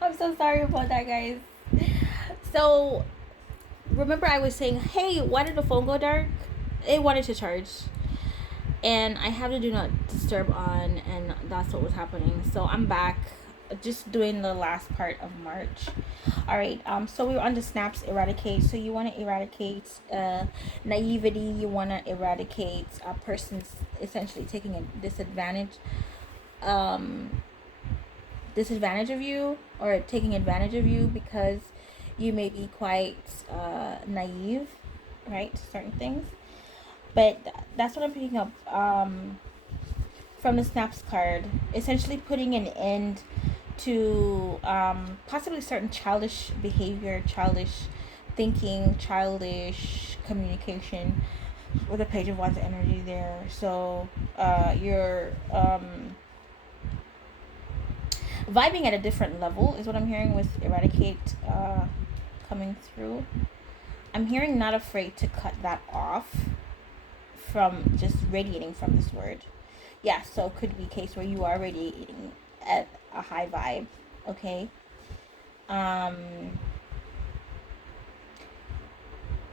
I'm so sorry about that, guys. So, remember I was saying, hey, why did the phone go dark? It wanted to charge. And I have the do not disturb on, and that's what was happening. So, I'm back just doing the last part of March. All right, so we were on the snaps eradicate. So you want to eradicate naivety. You want to eradicate a person's essentially taking a um, disadvantage of you, or taking advantage of you because you may be quite naive, right, to certain things. But that's what I'm picking up from the snaps card. Essentially putting an end to possibly certain childish behavior, childish thinking, childish communication with a page of wands energy there. So you're vibing at a different level is what I'm hearing with eradicate coming through. I'm hearing not afraid to cut that off from just radiating from this word. Yeah, so it could be a case where you are radiating at a high vibe, okay?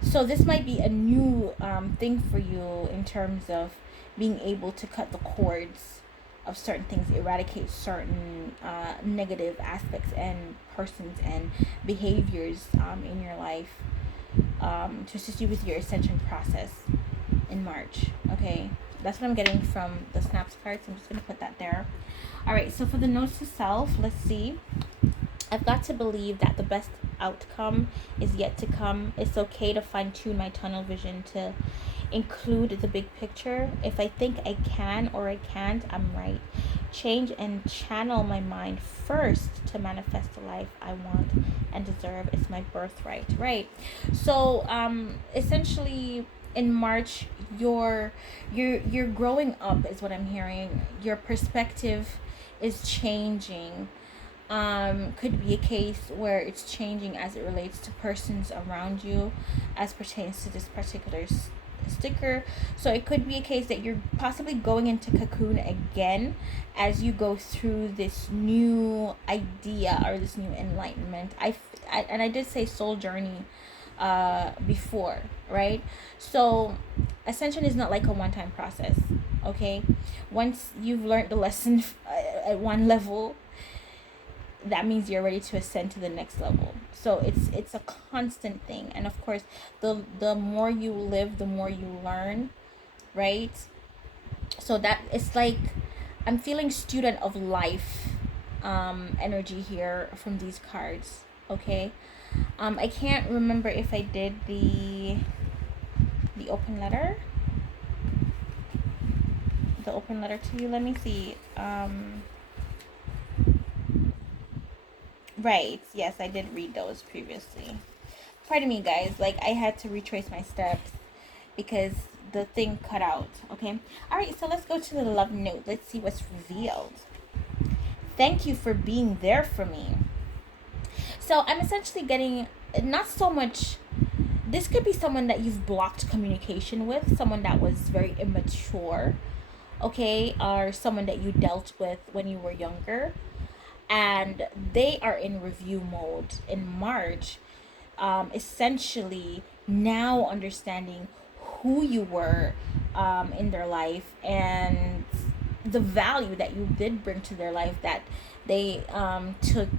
So this might be a new thing for you in terms of being able to cut the cords of certain things, eradicate certain negative aspects and persons and behaviors in your life to assist you with your ascension process in March. Okay, that's what I'm getting from the snaps cards. I'm just going to put that there. All right, so for the notes to self, let's see. I've got to believe that the best outcome is yet to come. It's okay to fine-tune my tunnel vision to include the big picture. If I think I can or I can't, I'm right. Change and channel my mind first to manifest the life I want and deserve. It's my birthright, right? So essentially in March you're growing up is what I'm hearing. Your perspective is changing. Could be a case where it's changing as it relates to persons around you as pertains to this particular sticker. So it could be a case that you're possibly going into cocoon again as you go through this new idea or this new enlightenment. And I did say soul journey before, right? So ascension is not like a one-time process, okay? Once you've learned the lesson at one level, that means you're ready to ascend to the next level. So it's a constant thing. And of course, the more you live, the more you learn, right? So that it's like I'm feeling student of life energy here from these cards. Okay, I can't remember if I did the open letter to you. Let me see. Right. Yes, I did read those previously. Pardon me, guys. Like, I had to retrace my steps because the thing cut out. Okay. All right. So let's go to the love note. Let's see what's revealed. Thank you for being there for me. So I'm essentially getting not so much. This could be someone that you've blocked communication with, someone that was very immature, okay, or someone that you dealt with when you were younger, and they are in review mode in March, essentially now understanding who you were in their life and the value that you did bring to their life that they took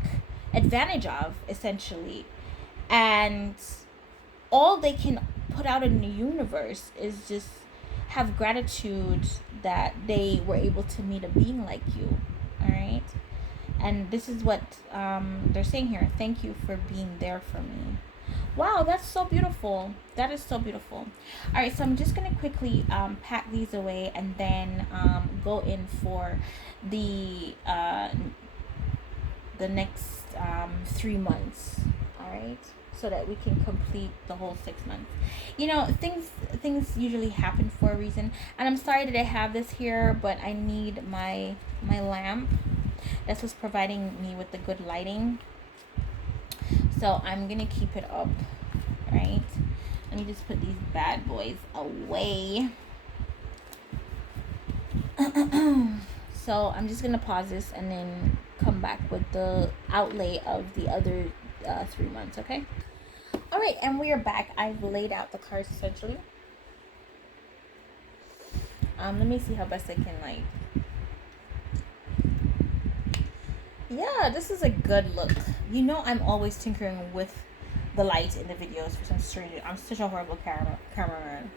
advantage of, essentially. And all they can put out in the universe is just have gratitude that they were able to meet a being like you. All right. And this is what they're saying here. Thank you for being there for me. Wow, that's so beautiful. That is so beautiful. All right, so I'm just going to quickly pack these away and then go in for the next 3 months. All right, so that we can complete the whole 6 months. You know, things usually happen for a reason. And I'm sorry that I have this here, but I need my lamp. That's what's providing me with the good lighting. So I'm gonna keep it up, right? Let me just put these bad boys away. So I'm just gonna pause this and then come back with the outlay of the other 3 months, okay? All right, and we are back. I've laid out the cards essentially. Let me see how best I can, like, yeah, this is a good look. You know, I'm always tinkering with the light in the videos for some strange. I'm such a horrible cameraman.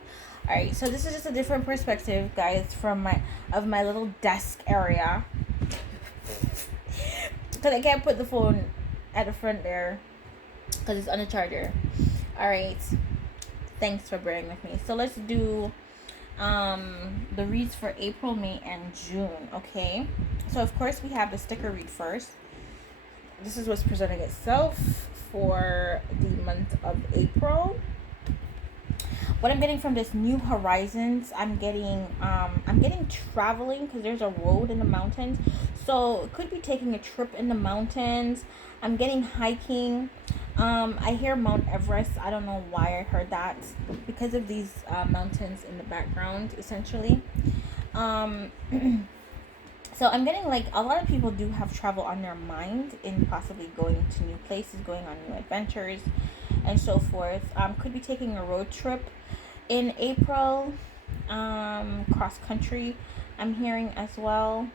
All right, so this is just a different perspective, guys, from my little desk area, because I can't put the phone at the front there because it's on the charger. All right, thanks for bearing with me. So let's do the reads for April, May, and June. Okay, so of course we have the sticker read first. This is what's presenting itself for the month of April. What I'm getting from this, new horizons, I'm getting traveling, because there's a road in the mountains, so it could be taking a trip in the mountains. I'm getting hiking. I hear Mount Everest. I don't know why I heard that, because of these mountains in the background essentially. So I'm getting, like, a lot of people do have travel on their mind, in possibly going to new places, going on new adventures, and so forth. Could be taking a road trip in April, cross country, I'm hearing as well.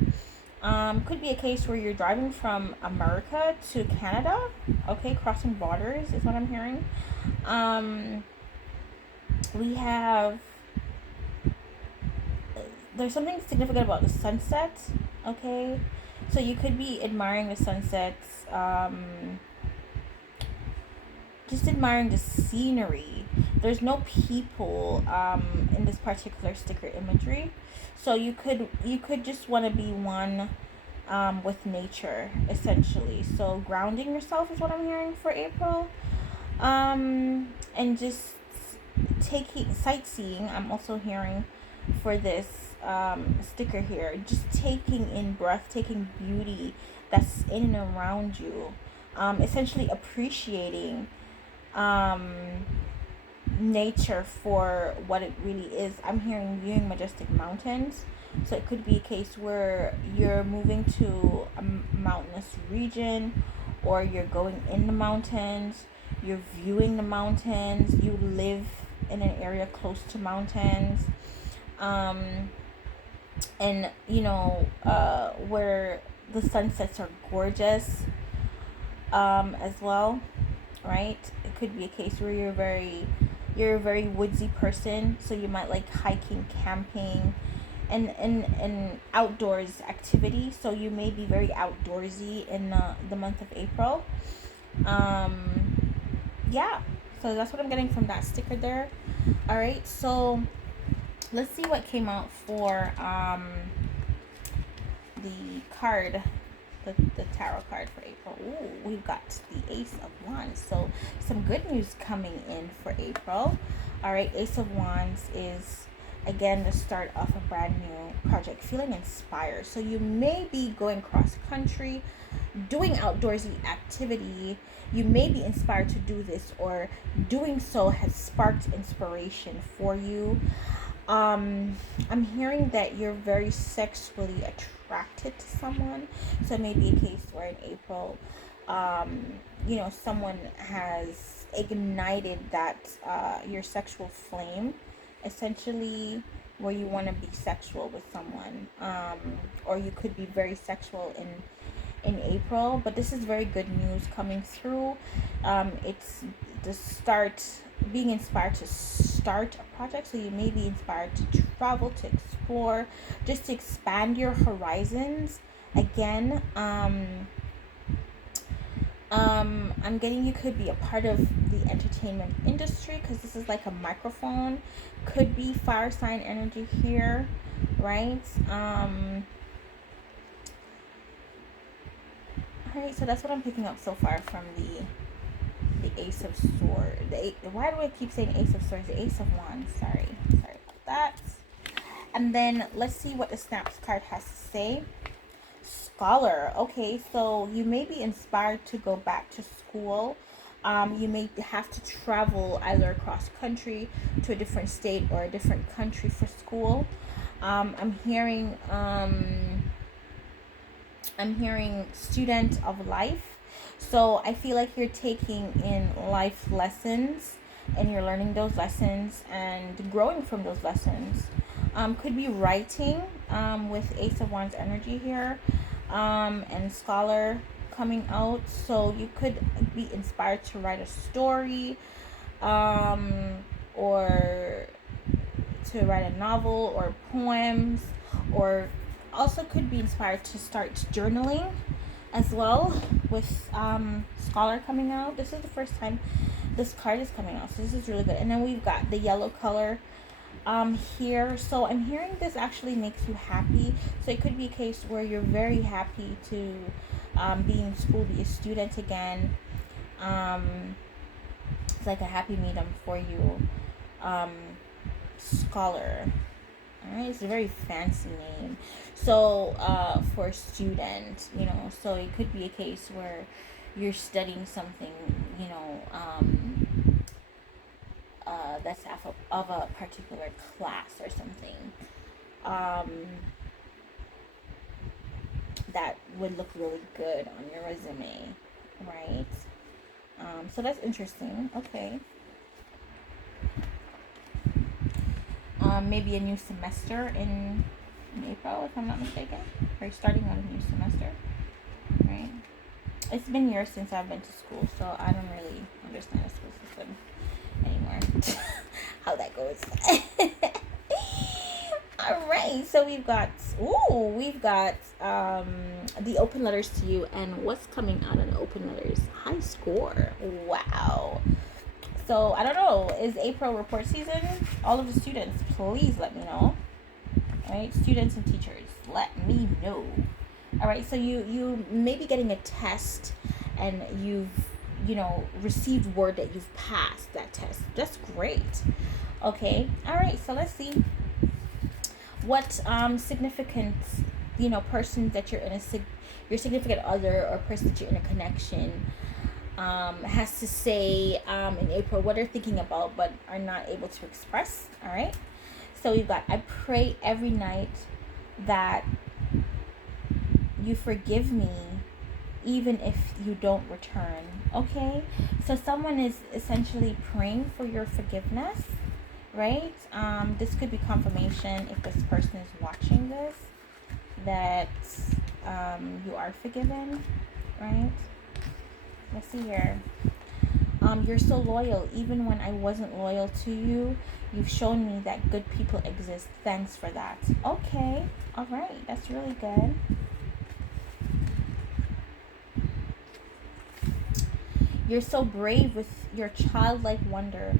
Could be a case where you're driving from America to Canada. Okay, crossing borders is what I'm hearing. We have, there's something significant about the sunset. Okay, so you could be admiring the sunsets, just admiring the scenery. There's no people in this particular sticker imagery, so you could just want to be one with nature essentially. So grounding yourself is what I'm hearing for April, and just taking sightseeing. I'm also hearing for this sticker here, just taking in breathtaking beauty that's in and around you, essentially appreciating nature for what it really is. I'm hearing viewing majestic mountains, so it could be a case where you're moving to a mountainous region, or you're going in the mountains, you're viewing the mountains, you live in an area close to mountains, and where the sunsets are gorgeous as well, right? It could be a case where you're a very woodsy person, so you might like hiking, camping, and outdoors activity, so you may be very outdoorsy in the month of April. Yeah, so that's what I'm getting from that sticker there. All right, so let's see what came out for the card, the tarot card for April. Ooh, we've got the Ace of Wands, so some good news coming in for April. All right, Ace of Wands is, again, the start of a brand new project, feeling inspired. So you may be going cross country, doing outdoorsy activity. You may be inspired to do this, or doing so has sparked inspiration for you. I'm hearing that you're very sexually attracted to someone, so maybe a case where in April someone has ignited that your sexual flame, essentially, where you want to be sexual with someone, or you could be very sexual in April. But this is very good news coming through. It's the start, being inspired to start a project, so you may be inspired to travel, to explore, just to expand your horizons. Again, I'm getting you could be a part of the entertainment industry, because this is like a microphone. Could be fire sign energy here, right? Alright, so that's what I'm picking up so far from the Ace of Swords. Why do I keep saying Ace of Swords? The Ace of Wands. Sorry about that. And then let's see what the Snaps card has to say. Scholar. Okay, so you may be inspired to go back to school. You may have to travel either across country to a different state or a different country for school. I'm hearing I'm hearing student of life. So I feel like you're taking in life lessons and you're learning those lessons and growing from those lessons. Could be writing with Ace of Wands energy here, and Scholar coming out. So you could be inspired to write a story, or to write a novel or poems, or also could be inspired to start journaling as well with Scholar coming out. This is the first time this card is coming out, so this is really good. And then we've got the yellow color here. So I'm hearing this actually makes you happy. So it could be a case where you're very happy to be in school, be a student again. It's like a happy medium for you. Scholar. Alright, it's a very fancy name. So for student, you know, so it could be a case where you're studying something, you know, that's half of a particular class or something, that would look really good on your resume, right? So that's interesting. Okay. Maybe a new semester in April, if I'm not mistaken, or starting on a new semester, right? It's been years since I've been to school, so I don't really understand the school system anymore. How that goes. All right, so we've got the open letters to you, and what's coming out of the open letters? High score. Wow. So I don't know, is April report season? All of the students, please let me know. All right, students and teachers, let me know. All right, so you may be getting a test, and you've received word that you've passed that test. That's great. Okay. All right, so let's see what significant persons that you're in your significant other or person that you're in a connection has to say in April, what they're thinking about but are not able to express. All right, so we've got, I pray every night that you forgive me even if you don't return. Okay, so someone is essentially praying for your forgiveness, right? This could be confirmation, if this person is watching this, that you are forgiven, right? Let's see here. You're so loyal. Even when I wasn't loyal to you, you've shown me that good people exist. Thanks for that. Okay. All right. That's really good. You're so brave with your childlike wonder.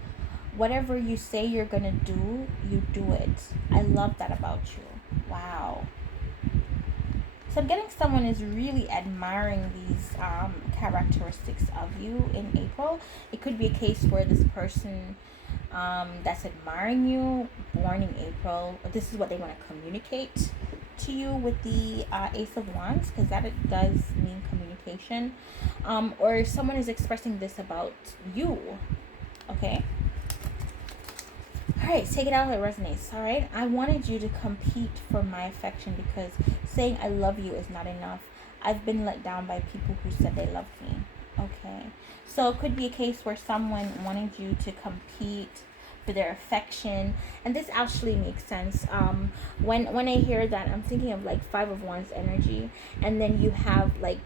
Whatever you say you're going to do, you do it. I love that about you. Wow. So I'm getting someone is really admiring these characteristics of you in April. It could be a case where this person that's admiring you, born in April, this is what they want to communicate to you with the Ace of Wands, because that it does mean communication. Or someone is expressing this about you. Okay. All right, take it out how it resonates. All right, I wanted you to compete for my affection because saying I love you is not enough. I've been let down by people who said they loved me. Okay, so it could be a case where someone wanted you to compete for their affection, and this actually makes sense. When I hear that, I'm thinking of like Five of Wands energy, and then you have like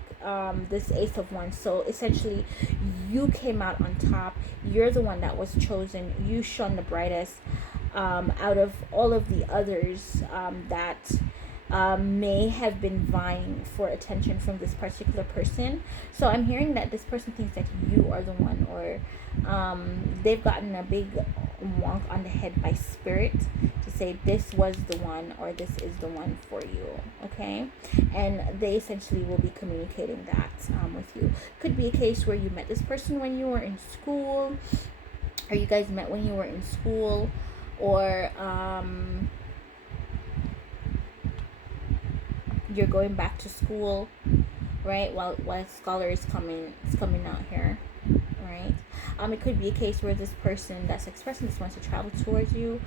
this Ace of Wands. So essentially you came out on top. You're the one that was chosen. You shone the brightest out of all of the others that may have been vying for attention from this particular person. So I'm hearing that this person thinks that you are the one, or they've gotten a big wonk on the head by spirit to say this was the one, or this is the one for you. Okay, and they essentially will be communicating that with you. Could be a case where you met this person when you were in school, or you guys met when you were in school, or you're going back to school, right? While Scholar is coming out here, right? It could be a case where this person that's expressing this wants to travel towards you,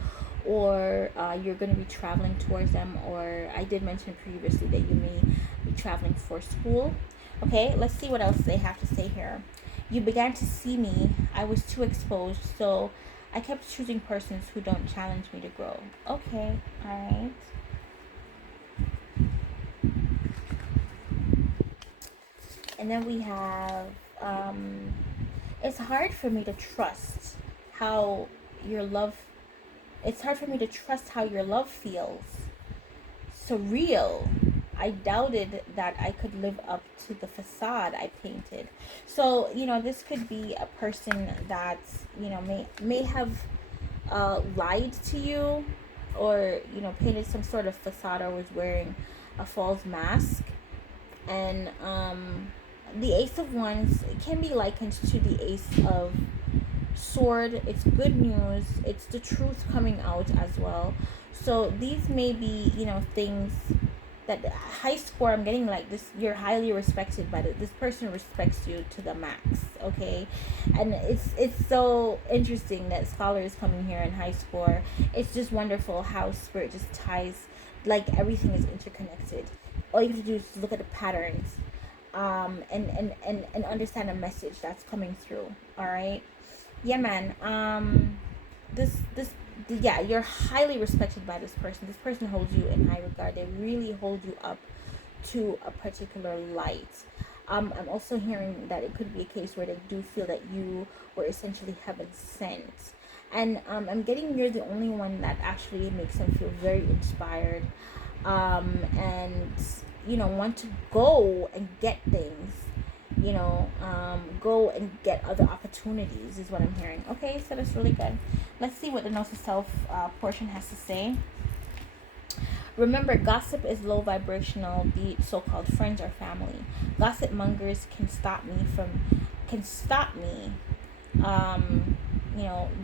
or you're going to be traveling towards them, or I did mention previously that you may be traveling for school. Okay, let's see what else they have to say here. You began to see me. I was too exposed, so I kept choosing persons who don't challenge me to grow. Okay, alright. And then we have, it's hard for me to trust how your love, it's hard for me to trust how your love feels. Surreal. I doubted that I could live up to the facade I painted. So, this could be a person that's, may have lied to you, or, painted some sort of facade, or was wearing a false mask. And the Ace of Wands can be likened to the Ace of Sword. It's good news. It's the truth coming out as well. So these may be, things that high score. I'm getting like this. You're highly respected by this person. Respects you to the max. Okay, and it's so interesting that Scholar is coming here in high score. It's just wonderful how Spirit just ties, like everything is interconnected. All you have to do is look at the patterns, and understand a message that's coming through. All right, yeah, man. Yeah, you're highly respected by this person. This person holds you in high regard. They really hold you up to a particular light. I'm also hearing that it could be a case where they do feel that you were essentially heaven sent. And I'm getting you're the only one that actually makes them feel very inspired, and want to go and get things, go and get other opportunities is what I'm hearing. Okay, so that's really good. Let's see what the Note to Self portion has to say. Remember, gossip is low vibrational, be it so-called friends or family. Gossip mongers can stop me,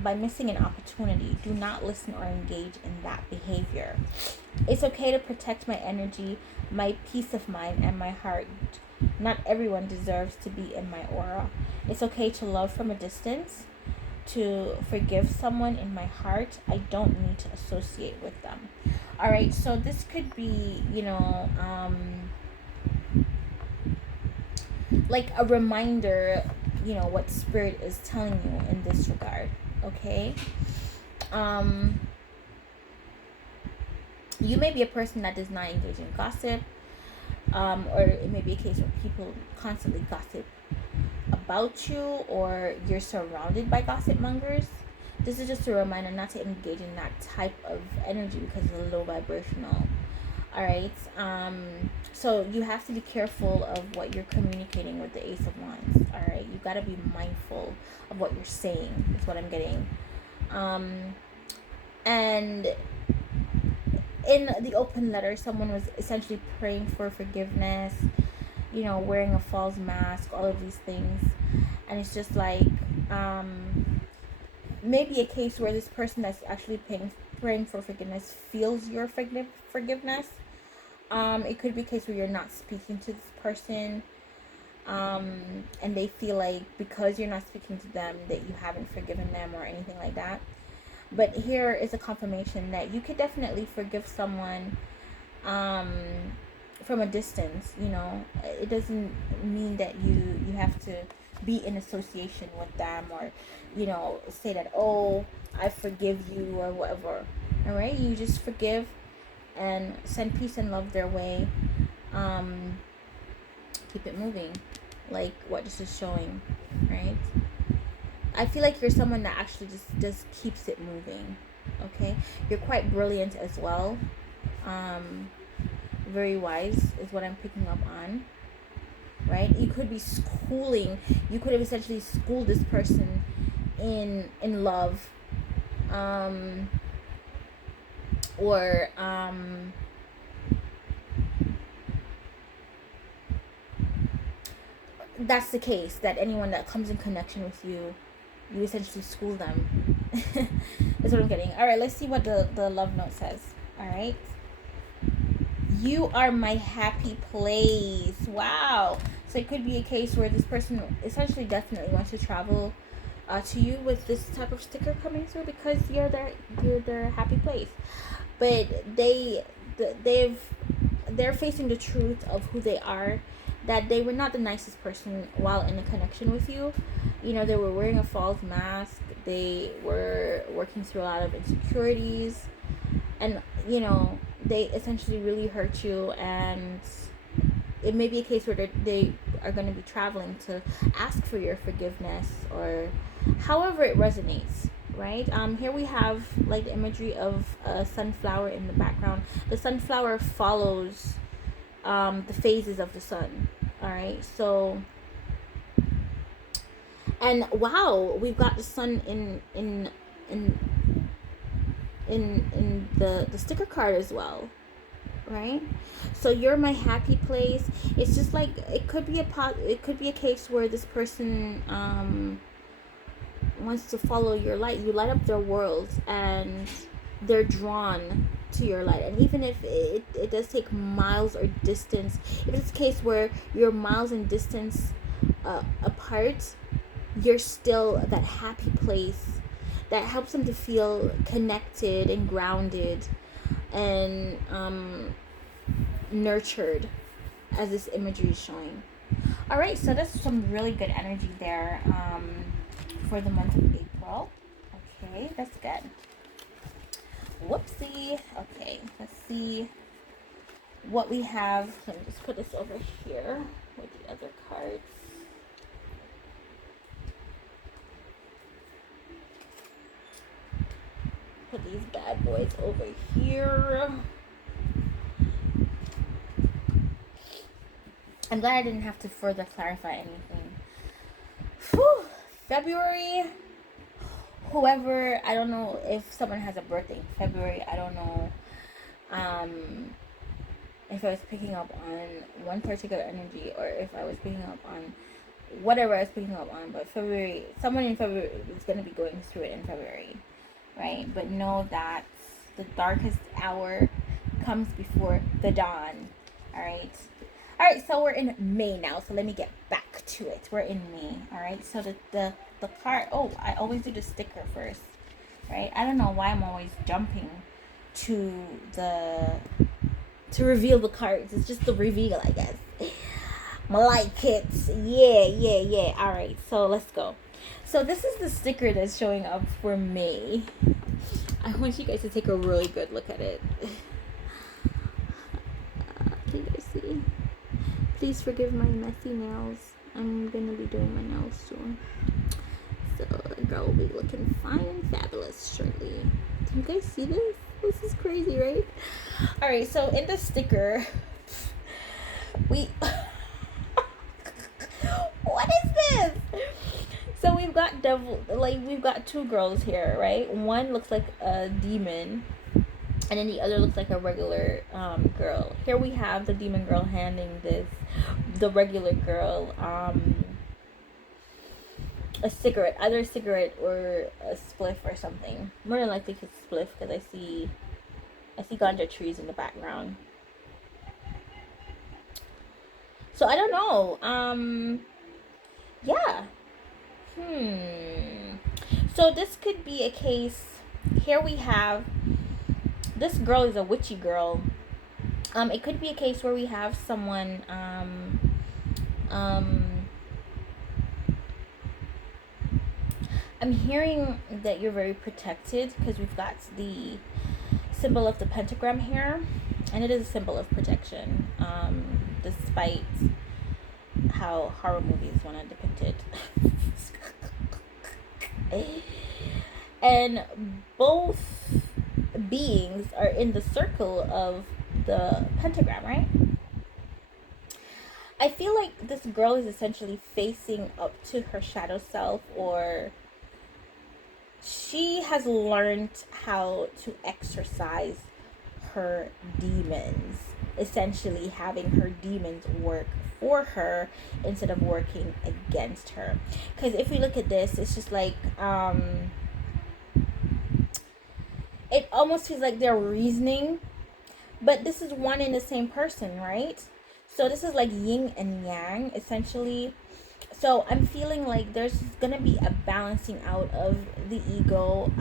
by missing an opportunity. Do not listen or engage in that behavior. It's okay to protect my energy, my peace of mind, and my heart. Not everyone deserves to be in my aura. It's okay to love from a distance, to forgive someone in my heart. I don't need to associate with them. All right, so this could be, like a reminder, what Spirit is telling you in this regard. Okay. You may be a person that does not engage in gossip, or it may be a case where people constantly gossip about you, or you're surrounded by gossip mongers. This is just a reminder not to engage in that type of energy because it's low vibrational. All right. So you have to be careful of what you're communicating with the Ace of Wands. All right. You got to be mindful of what you're saying. That's what I'm getting. And in the open letter, someone was essentially praying for forgiveness, wearing a false mask, all of these things. And it's just like, maybe a case where this person that's actually praying for forgiveness feels your forgiveness. It could be a case where you're not speaking to this person, and they feel like because you're not speaking to them that you haven't forgiven them or anything like that. But here is a confirmation that you could definitely forgive someone from a distance. It doesn't mean that you have to be in association with them, or say that, oh, I forgive you or whatever. All right, you just forgive and send peace and love their way. Keep it moving, like what this is showing, right? I feel like you're someone that actually just keeps it moving. Okay, you're quite brilliant as well. Very wise is what I'm picking up on. Right? You could be schooling. You could have essentially schooled this person in love, or that's the case, that anyone that comes in connection with you, you essentially school them. That's what I'm getting. All right, let's see what the love note says. All right. You are my happy place. Wow. So it could be a case where this person essentially definitely wants to travel to you with this type of sticker coming through, because you're their happy place. But they've they're facing the truth of who they are, that they were not the nicest person while in a connection with you. You know, they were wearing a false mask, they were working through a lot of insecurities, and you know, they essentially really hurt you. And it may be a case where they are going to be traveling to ask for your forgiveness, or however it resonates, right? Here we have like the imagery of a sunflower in the background. The sunflower follows the phases of the sun. All right, so, and wow, we've got the sun in the sticker card as well, right? So you're my happy place. It's just like it could be a case where this person wants to follow your light. You light up their world, and they're drawn to your light. And even if it does take miles or distance, if it's a case where you're miles in distance apart, you're still that happy place that helps them to feel connected and grounded and nurtured, as this imagery is showing. All right, so that's some really good energy there for the month of April. Okay, that's good. Whoopsie. Okay, let's see what we have. Let me just put this over here with the other cards. Put these bad boys over here. I'm glad I didn't have to further clarify anything. Whew. February, whoever, I don't know if someone has a birthday in February. I don't know if I was picking up on one particular energy, or if I was picking up on whatever I was picking up on. But February, someone in February is going to be going through it in February, right? But know that the darkest hour comes before the dawn. All right, so we're in May now, so let me get back to it. We're in May. All right, so the card, oh, I always do the sticker first, right? I don't know why I'm always jumping to reveal the cards. It's just the reveal, I guess. I like it. Yeah. All right, so let's go. So this is the sticker that's showing up for May. I want you guys to take a really good look at it. Can you guys see? Please forgive my messy nails. I'm gonna be doing my nails soon, so the girl will be looking fine and fabulous shortly. Can you guys see this? This is crazy, right? All right, so in the sticker, we what is this? So we've got we've got two girls here, right? One looks like a demon, and then the other looks like a regular girl. Here we have the demon girl handing the regular girl a cigarette, either a cigarette or a spliff or something. More than likely it's a spliff, because I see ganja trees in the background. So I don't know. Yeah. So this could be a case. Here we have, this girl is a witchy girl. It could be a case where we have someone I'm hearing that you're very protected, because we've got the symbol of the pentagram here, and it is a symbol of protection, despite how horror movies want to depict it. And both beings are in the circle of the pentagram, right? I feel like this girl is essentially facing up to her shadow self, or she has learned how to exercise her demons, essentially having her demons work for her instead of working against her. Because if we look at this, it's just like it almost feels like they're reasoning, but this is one and the same person, right? So this is like yin and yang, essentially. So I'm feeling like there's gonna be a balancing out of the ego,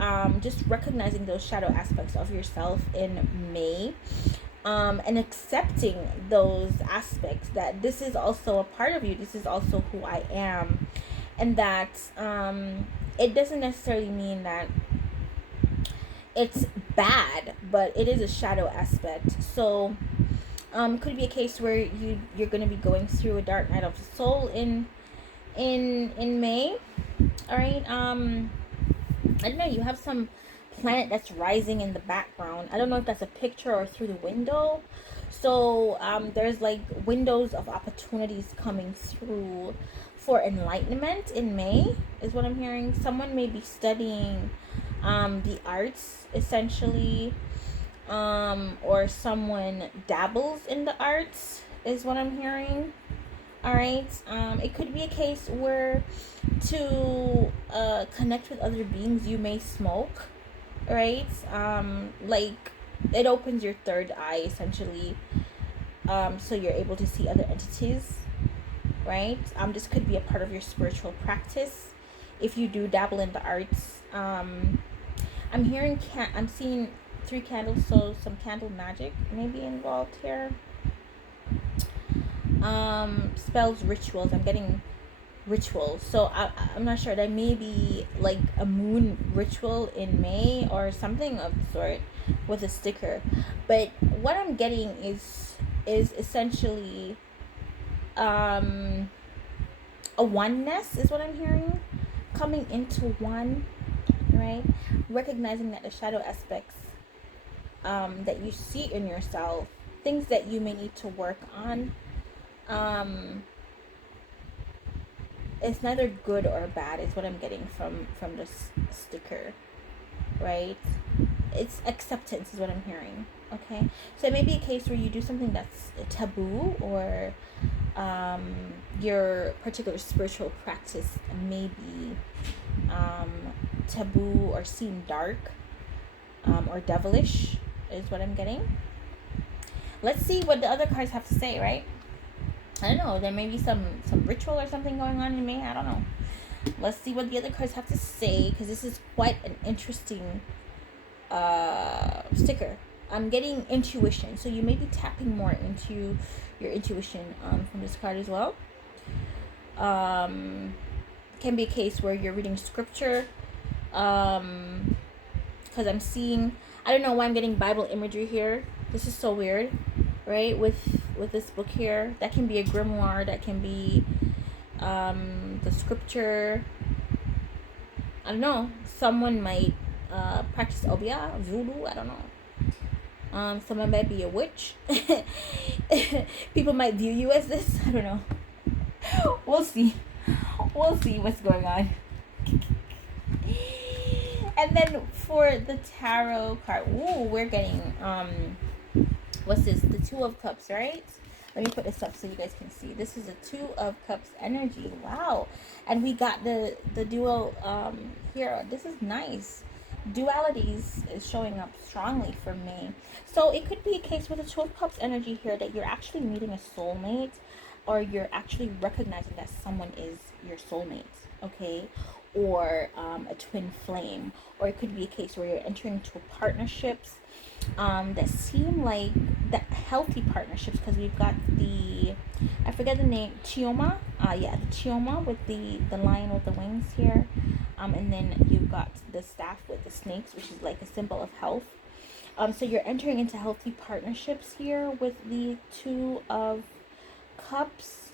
just recognizing those shadow aspects of yourself in May. and accepting those aspects, that this is also a part of you, this is also who I am, and that it doesn't necessarily mean that it's bad, but it is a shadow aspect. So could be a case where you're going to be going through a dark night of the soul in May. All right. I don't know, you have some planet that's rising in the background. I don't know if that's a picture or through the window. So there's like windows of opportunities coming through for enlightenment in May, is what I'm hearing. Someone may be studying the arts, essentially, or someone dabbles in the arts, is what I'm hearing. All right. It could be a case where to connect with other beings, you may smoke, right? Like it opens your third eye, essentially, so you're able to see other entities, right? This could be a part of your spiritual practice if you do dabble in the arts. I'm hearing I'm seeing 3 candles, so some candle magic may be involved here. Spells, rituals. I'm getting rituals, so I'm not sure. There may be like a moon ritual in May or something of the sort with a sticker, but what I'm getting is essentially a oneness, is what I'm hearing, coming into one, right? Recognizing that the shadow aspects that you see in yourself, things that you may need to work on, it's neither good or bad, is what I'm getting from this sticker, right? It's acceptance, is what I'm hearing. Okay, so it may be a case where you do something that's taboo, or your particular spiritual practice may be taboo or seem dark, or devilish, is what I'm getting. Let's see what the other cards have to say, right? I don't know, there may be some ritual or something going on in May. I don't know. Let's see what the other cards have to say, because this is quite an interesting sticker. I'm getting intuition, so you may be tapping more into your intuition from this card as well. Can be a case where you're reading scripture, because I'm seeing, I don't know why I'm getting Bible imagery here. This is so weird, right? With this book here, that can be a grimoire, that can be the scripture. I don't know, someone might practice obia, voodoo, I don't know. Someone might be a witch. People might view you as this, I don't know. We'll see what's going on. And then for the tarot card, ooh, we're getting what's this? The 2 of Cups, right? Let me put this up so you guys can see. This is a 2 of Cups energy. Wow. And we got the dual here. This is nice. Dualities is showing up strongly for me. So it could be a case with the 2 of Cups energy here that you're actually meeting a soulmate, or you're actually recognizing that someone is your soulmate, okay? Or a twin flame. Or it could be a case where you're entering into partnerships that seem like that healthy partnerships, because we've got the, I forget the name, Chioma. Yeah, the Chioma with the lion with the wings here. And then you've got the staff with the snakes, which is like a symbol of health. So you're entering into healthy partnerships here with the 2 of Cups.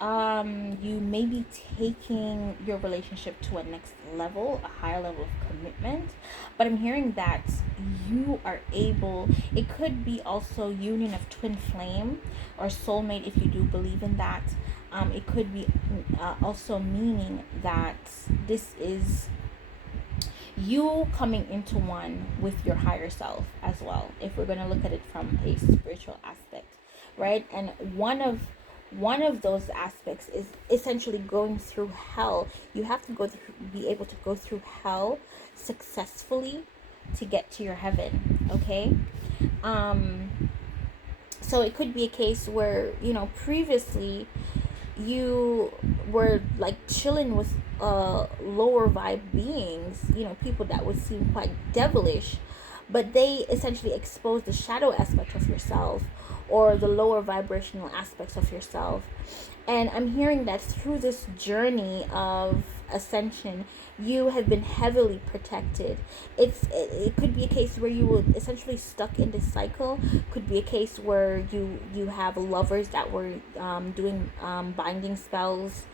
You may be taking your relationship to a next level, a higher level of commitment, but I'm hearing that you are able, it could be also union of twin flame or soulmate if you do believe in that. It could be also meaning that this is you coming into one with your higher self as well, if we're going to look at it from a spiritual aspect, right? And one of those aspects is essentially going through hell. You have to be able to go through hell successfully to get to your heaven, okay? So it could be a case where, previously you were like chilling with lower vibe beings, people that would seem quite devilish, but they essentially expose the shadow aspect of yourself, or the lower vibrational aspects of yourself. And I'm hearing that through this journey of ascension, you have been heavily protected. It could be a case where you were essentially stuck in this cycle. Could be a case where you have lovers that were doing binding spells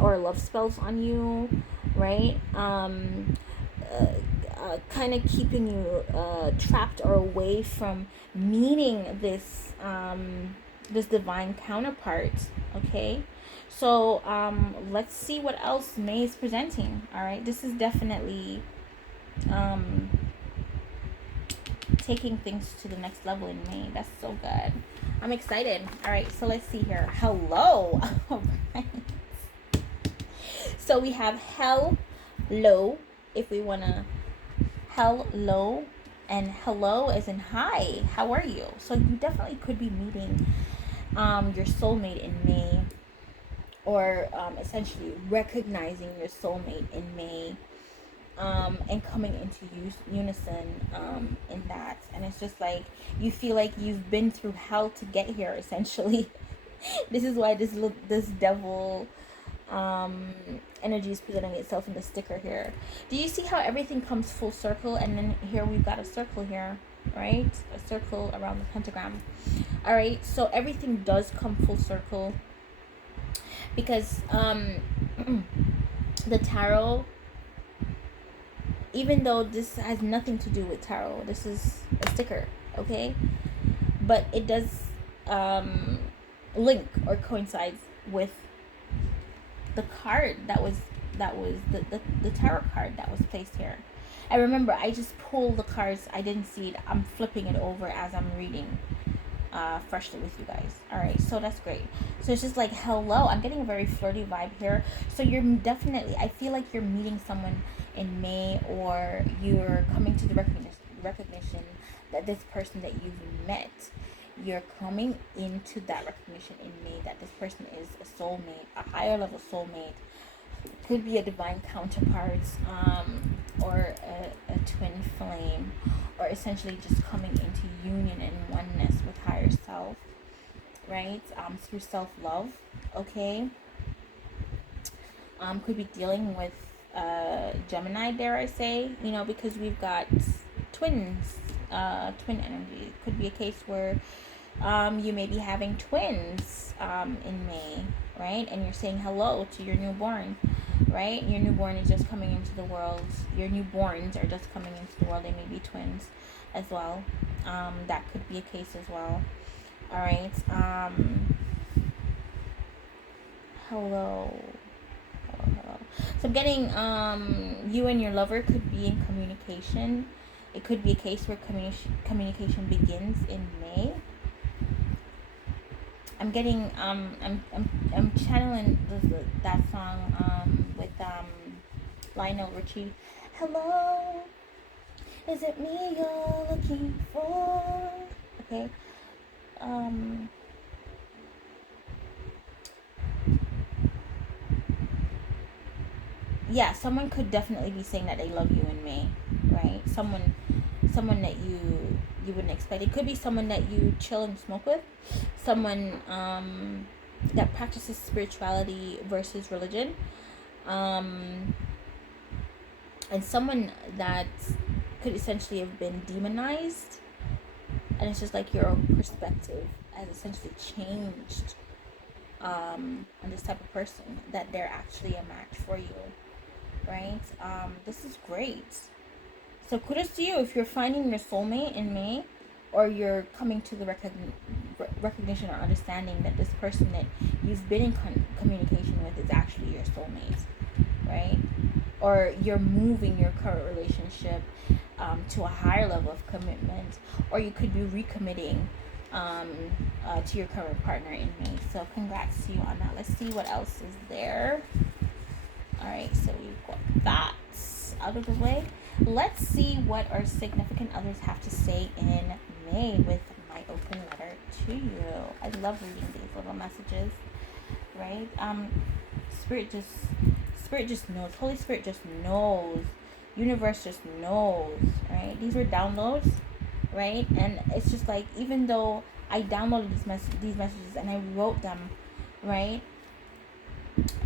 or love spells on you, right? Kind of keeping you trapped or away from meeting this divine counterpart. Okay, so let's see what else May is presenting. All right, this is definitely taking things to the next level in May. That's so good. I'm excited. All right, so let's see here. Hello. All right. So we have hello, if we want to hello, and hello as in hi, how are you? So you definitely could be meeting your soulmate in May, or essentially recognizing your soulmate in May, and coming into unison in that. And it's just like you feel like you've been through hell to get here, essentially. This is why this devil energy is presenting itself in the sticker here. Do you see how everything comes full circle? And then here we've got a circle here, right? A circle around the pentagram. All right, so everything does come full circle, because the tarot, even though this has nothing to do with tarot, this is a sticker, okay, but it does link or coincides with the card that was the tarot card that was placed here. And remember, I just pulled the cards, I didn't see it, I'm flipping it over as I'm reading freshly with you guys. All right, so that's great. So it's just like hello, I'm getting a very flirty vibe here. So you're definitely, I feel like you're meeting someone in May, or you're coming to the recognition that this person that you've met, you're coming into that recognition in May that this person is a soulmate, a higher level soulmate. Could be a divine counterpart, or a twin flame, or essentially just coming into union and oneness with higher self, right? Through self-love, okay? Could be dealing with Gemini, dare I say, you know, because we've got twins, twin energy. Could be a case where you may be having twins in May, right? And you're saying hello to your newborn, right? Your newborn is just coming into the world. Your newborns are just coming into the world. They may be twins as well. That could be a case as well. All right. Hello. So I'm getting you and your lover could be in communication. It could be a case where communication begins in May. I'm getting I'm channeling that song with Lionel Richie. Hello, is it me you're looking for? Okay. Yeah, someone could definitely be saying that they love you in May, right? Someone that you wouldn't expect. It could be someone that you chill and smoke with, someone that practices spirituality versus religion, and someone that could essentially have been demonized, and it's just like your perspective has essentially changed on this type of person, that they're actually a match for you, right? This is great. So kudos to you if you're finding your soulmate in May, or you're coming to the recognition or understanding that this person that you've been in communication with is actually your soulmate, right? Or you're moving your current relationship to a higher level of commitment, or you could be recommitting to your current partner in May. So congrats to you on that. Let's see what else is there. All right, so we've got that out of the way. Let's see what our significant others have to say in May with my open letter to you. I love reading these little messages, right? Spirit just knows. Holy Spirit just knows universe just knows, right? These are downloads, right? And it's just like, even though I downloaded these messages and I wrote them, right?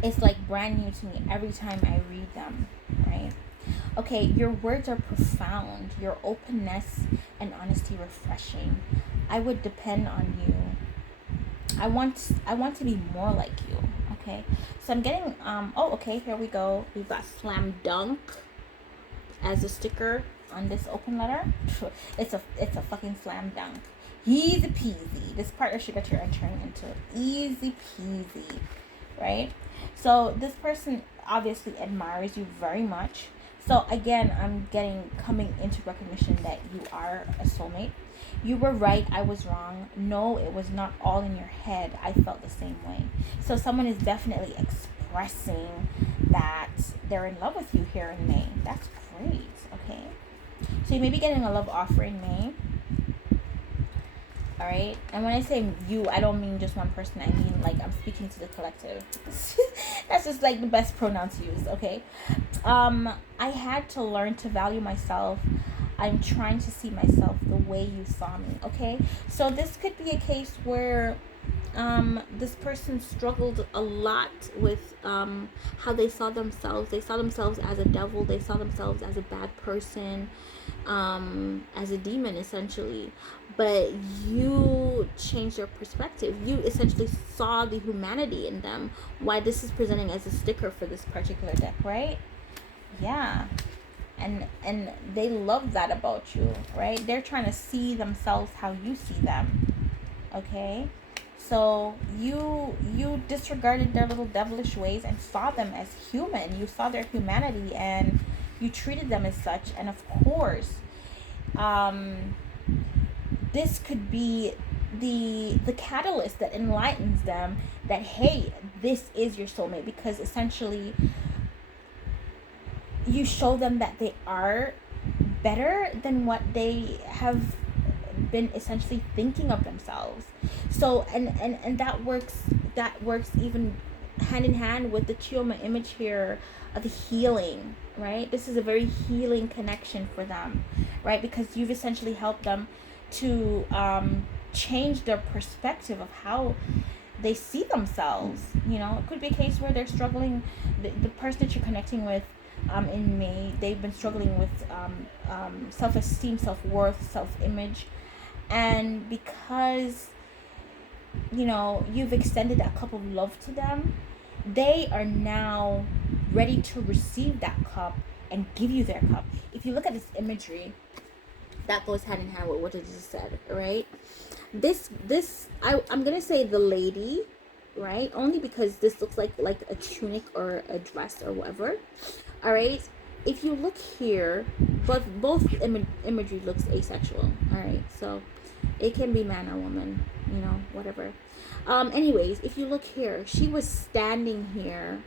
It's like brand new to me every time I read them, right? Okay, your words are profound. Your openness and honesty refreshing. I would depend on you. I want to be more like you. Okay, so I'm getting oh, okay, here we go. We've got slam dunk as a sticker on this open letter. It's a fucking slam dunk. Easy peasy. This partnership that you're entering into, easy peasy, right? So this person obviously admires you very much. So again, I'm coming into recognition that you are a soulmate. You were right, I was wrong. No, it was not all in your head. I felt the same way. So someone is definitely expressing that they're in love with you here in May. That's great, okay? So you may be getting a love offer in May. All right, and when I say you, I don't mean just one person. I mean, like, I'm speaking to the collective. That's just like the best pronoun to use. Okay, I had to learn to value myself. I'm trying to see myself the way you saw me. Okay, so this could be a case where this person struggled a lot with how they saw themselves. They saw themselves as a devil. They saw themselves as a bad person, as a demon, essentially. But you changed their perspective. You essentially saw the humanity in them. Why this is presenting as a sticker for this particular deck, right? Yeah. And they love that about you, right? They're trying to see themselves how you see them. Okay? So you disregarded their little devilish ways and saw them as human. You saw their humanity and you treated them as such. And of course, this could be the catalyst that enlightens them that, hey, this is your soulmate, because essentially you show them that they are better than what they have been essentially thinking of themselves. So and that works even hand in hand with the Chioma image here of the healing, right? This is a very healing connection for them, right? Because you've essentially helped them to change their perspective of how they see themselves. You know, it could be a case where they're struggling, the person that you're connecting with in May, they've been struggling with self-esteem, self-worth, self-image, and because, you know, you've extended that cup of love to them, they are now ready to receive that cup and give you their cup. If you look at this imagery, that goes hand in hand with what I just said, right? I'm gonna say the lady, right? Only because this looks like a tunic or a dress or whatever. All right. If you look here, but both imagery looks asexual. All right, so it can be man or woman, you know, whatever. Anyways, if you look here, she was standing here,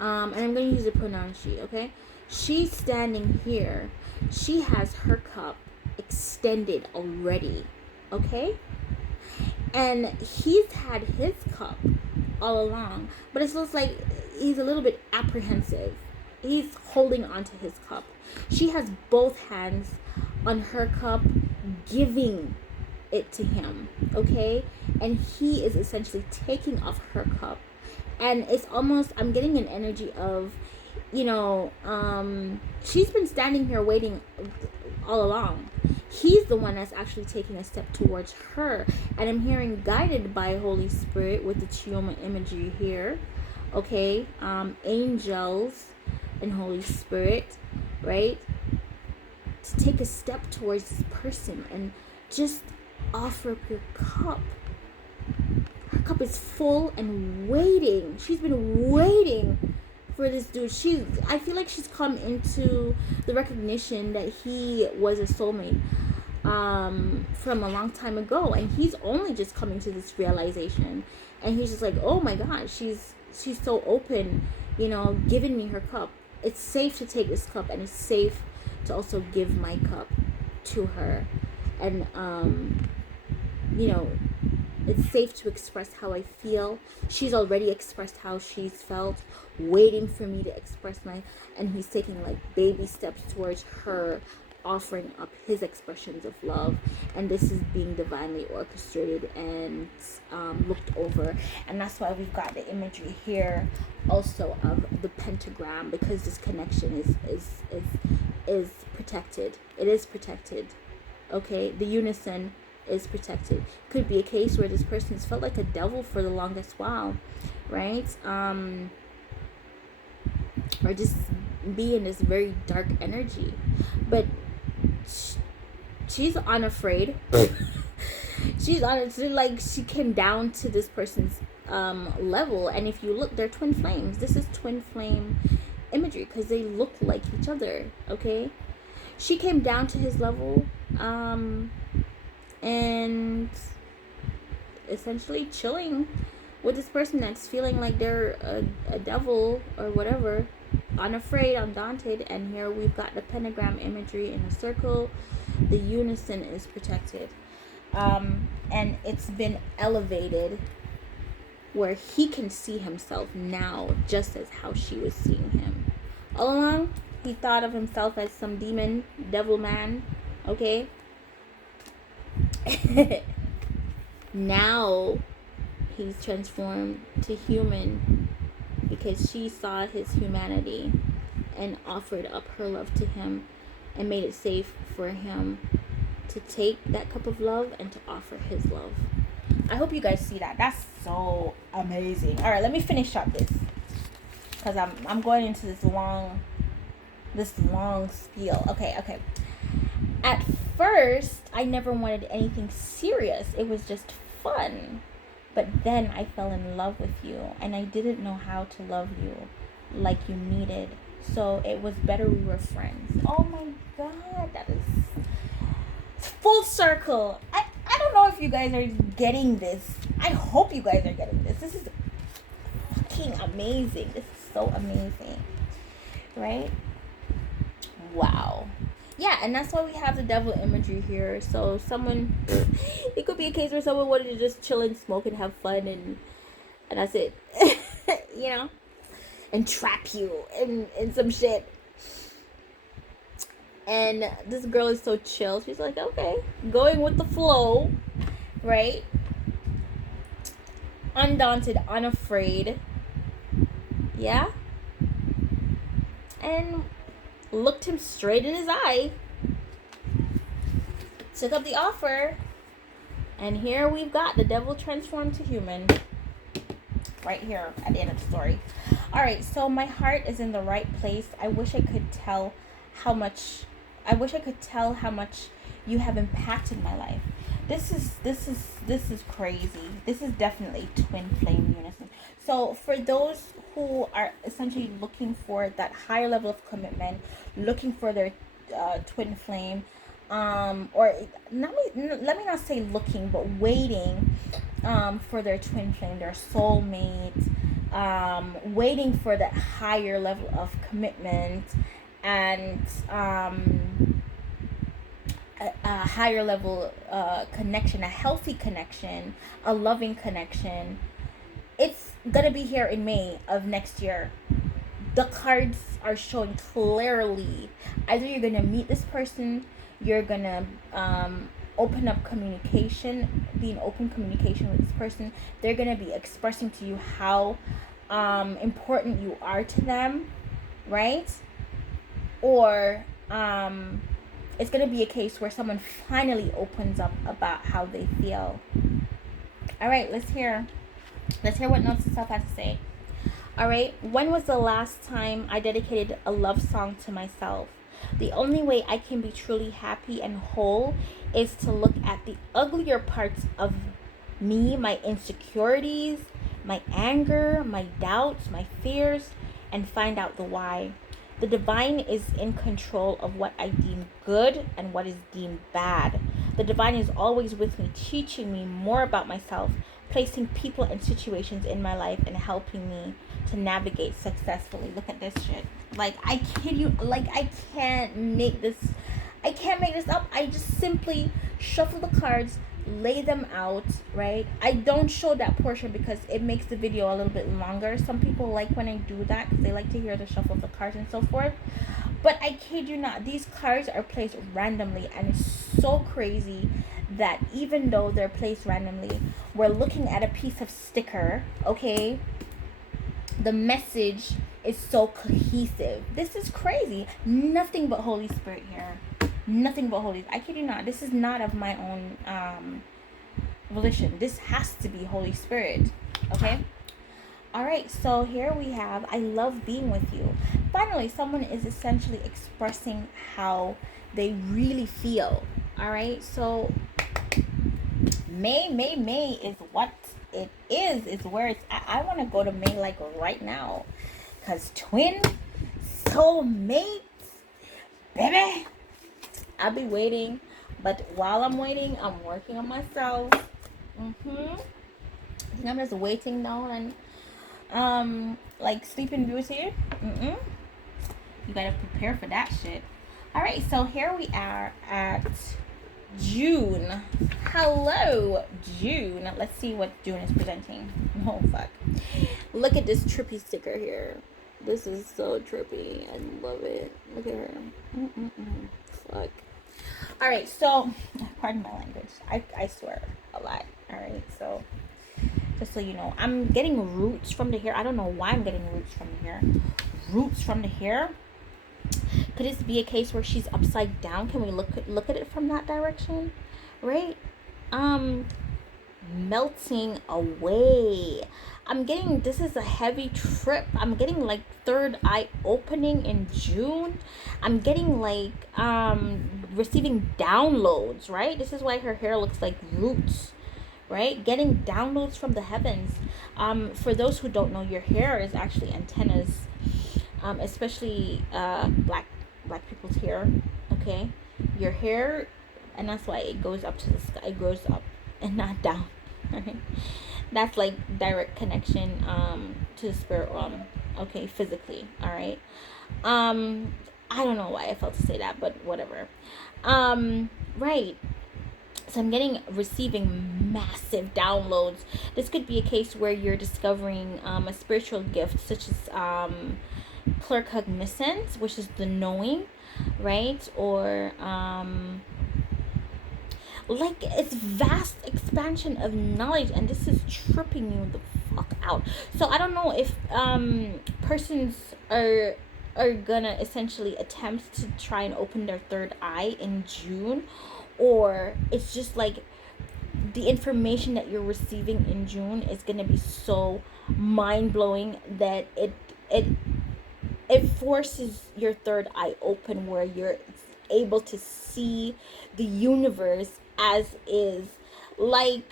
and I'm gonna use the pronoun she. Okay, she's standing here. She has her cup extended already. Okay, and he's had his cup all along, but it looks like he's a little bit apprehensive. He's holding onto his cup. She has both hands on her cup, giving it to him, okay? And he is essentially taking off her cup. And it's almost, I'm getting an energy of, you know, she's been standing here waiting all along. He's the one that's actually taking a step towards her. And I'm hearing guided by Holy Spirit with the Chioma imagery here, okay? Angels and Holy Spirit, right? To take a step towards this person and just offer up your cup. Her cup is full and waiting. She's been waiting for this dude. I feel like she's come into the recognition that he was a soulmate from a long time ago, and he's only just coming to this realization. And he's just like, oh my God, she's so open, you know, giving me her cup. It's safe to take this cup, and it's safe to also give my cup to her. And you know, It's safe to express how I feel. She's already expressed how she's felt, waiting for me to express my, and he's taking like baby steps towards her offering up his expressions of love. And this is being divinely orchestrated and looked over. And that's why we've got the imagery here also of the pentagram, because this connection is protected. It is protected. Okay, the unison is protected. Could be a case where this person's felt like a devil for the longest while, right? Or just be in this very dark energy. But she's unafraid. She's honestly like, she came down to this person's level. And if you look, they're twin flames. This is twin flame imagery because they look like each other. Okay, she came down to his level, and essentially chilling with this person that's feeling like they're a devil or whatever, unafraid, undaunted. And here we've got the pentagram imagery in a circle. The unison is protected, and it's been elevated where he can see himself now just as how she was seeing him. All along, he thought of himself as some demon, devil man, okay? Now, he's transformed to human because she saw his humanity and offered up her love to him and made it safe for him to take that cup of love and to offer his love. I hope you guys see that. That's so amazing. All right, let me finish up this because I'm going into this long spiel. Okay. At first, I never wanted anything serious. It was just fun. But then I fell in love with you, and I didn't know how to love you like you needed. So it was better we were friends. Oh my God, that is full circle. I don't know if you guys are getting this. I hope you guys are getting this. This is fucking amazing. This is so amazing. Right? Wow. Yeah, and that's why we have the devil imagery here. So someone, it could be a case where someone wanted to just chill and smoke and have fun, and that's it. You know? And trap you in some shit. And this girl is so chill. She's like, okay, going with the flow, right? Undaunted, unafraid. Yeah? And looked him straight in his eye. Took up the offer. And here we've got the devil transformed to human. Right here at the end of the story. Alright, so my heart is in the right place. I wish I could tell how much you have impacted my life. This is crazy. This is definitely twin flame unison. So for those who are essentially looking for that higher level of commitment, looking for their twin flame, or let me not say looking, but waiting for their twin flame, their soulmate, waiting for that higher level of commitment and a higher level connection, a healthy connection, a loving connection. It's gonna be here in May of next year. The cards are showing clearly either you're gonna meet this person, you're gonna open up communication, be in open communication with this person. They're gonna be expressing to you how important you are to them, right? Or it's gonna be a case where someone finally opens up about how they feel. All right, let's hear what Notes to Self has to say. All right, when was the last time I dedicated a love song to myself? The only way I can be truly happy and whole is to look at the uglier parts of me, my insecurities, my anger, my doubts, my fears, and find out the why. The divine is in control of what I deem good and what is deemed bad. The divine is always with me, teaching me more about myself, placing people and situations in my life, and helping me to navigate successfully. Look at this shit. Like, I kid you, like, I can't make this up. I just simply shuffle the cards, lay them out, right? I don't show that portion because it makes the video a little bit longer. Some people like when I do that because they like to hear the shuffle of the cards and so forth. But I kid you not, these cards are placed randomly, and it's so crazy that even though they're placed randomly, we're looking at a piece of sticker, okay? The message is so cohesive. This is crazy. Nothing but Holy Spirit here. Nothing but Holy. I kid you not. This is not of my own volition. This has to be Holy Spirit. Okay? Alright, so here we have, I love being with you. Finally, someone is essentially expressing how they really feel. Alright, so May is what it is where it's at. I want to go to May like right now. Because twin soulmates, baby. I'll be waiting. But while I'm waiting, I'm working on myself. I think I'm just waiting now and like Sleeping Beauty. You gotta prepare for that shit. Alright, so here we are at June. Hello, June. Let's see what June is presenting. Oh, fuck. Look at this trippy sticker here. This is so trippy. I love it. Look at her. Fuck. Alright, so, pardon my language. I swear a lot. Alright, so, just so you know, I'm getting roots from the hair. I don't know why I'm getting roots from the hair. Roots from the hair. Could this be a case where she's upside down? Can we look at it from that direction? Right? Melting away. I'm getting, this is a heavy trip. I'm getting like third eye opening in June. I'm getting like receiving downloads, right? This is why her hair looks like roots, right? Getting downloads from the heavens. For those who don't know, your hair is actually antennas. Especially black people's hair, okay? Your hair, and that's why it goes up to the sky. It grows up and not down, right? That's like direct connection to the spirit realm, okay, physically, all right? I don't know why I felt to say that, but whatever. Right. So I'm receiving massive downloads. This could be a case where you're discovering a spiritual gift, such as claircognizance, which is the knowing, right? Or like it's vast expansion of knowledge, and this is tripping you the fuck out. So I don't know if persons are gonna essentially attempt to try and open their third eye in June, or it's just like the information that you're receiving in June is gonna be so mind-blowing that it forces your third eye open, where you're able to see the universe as is. Like,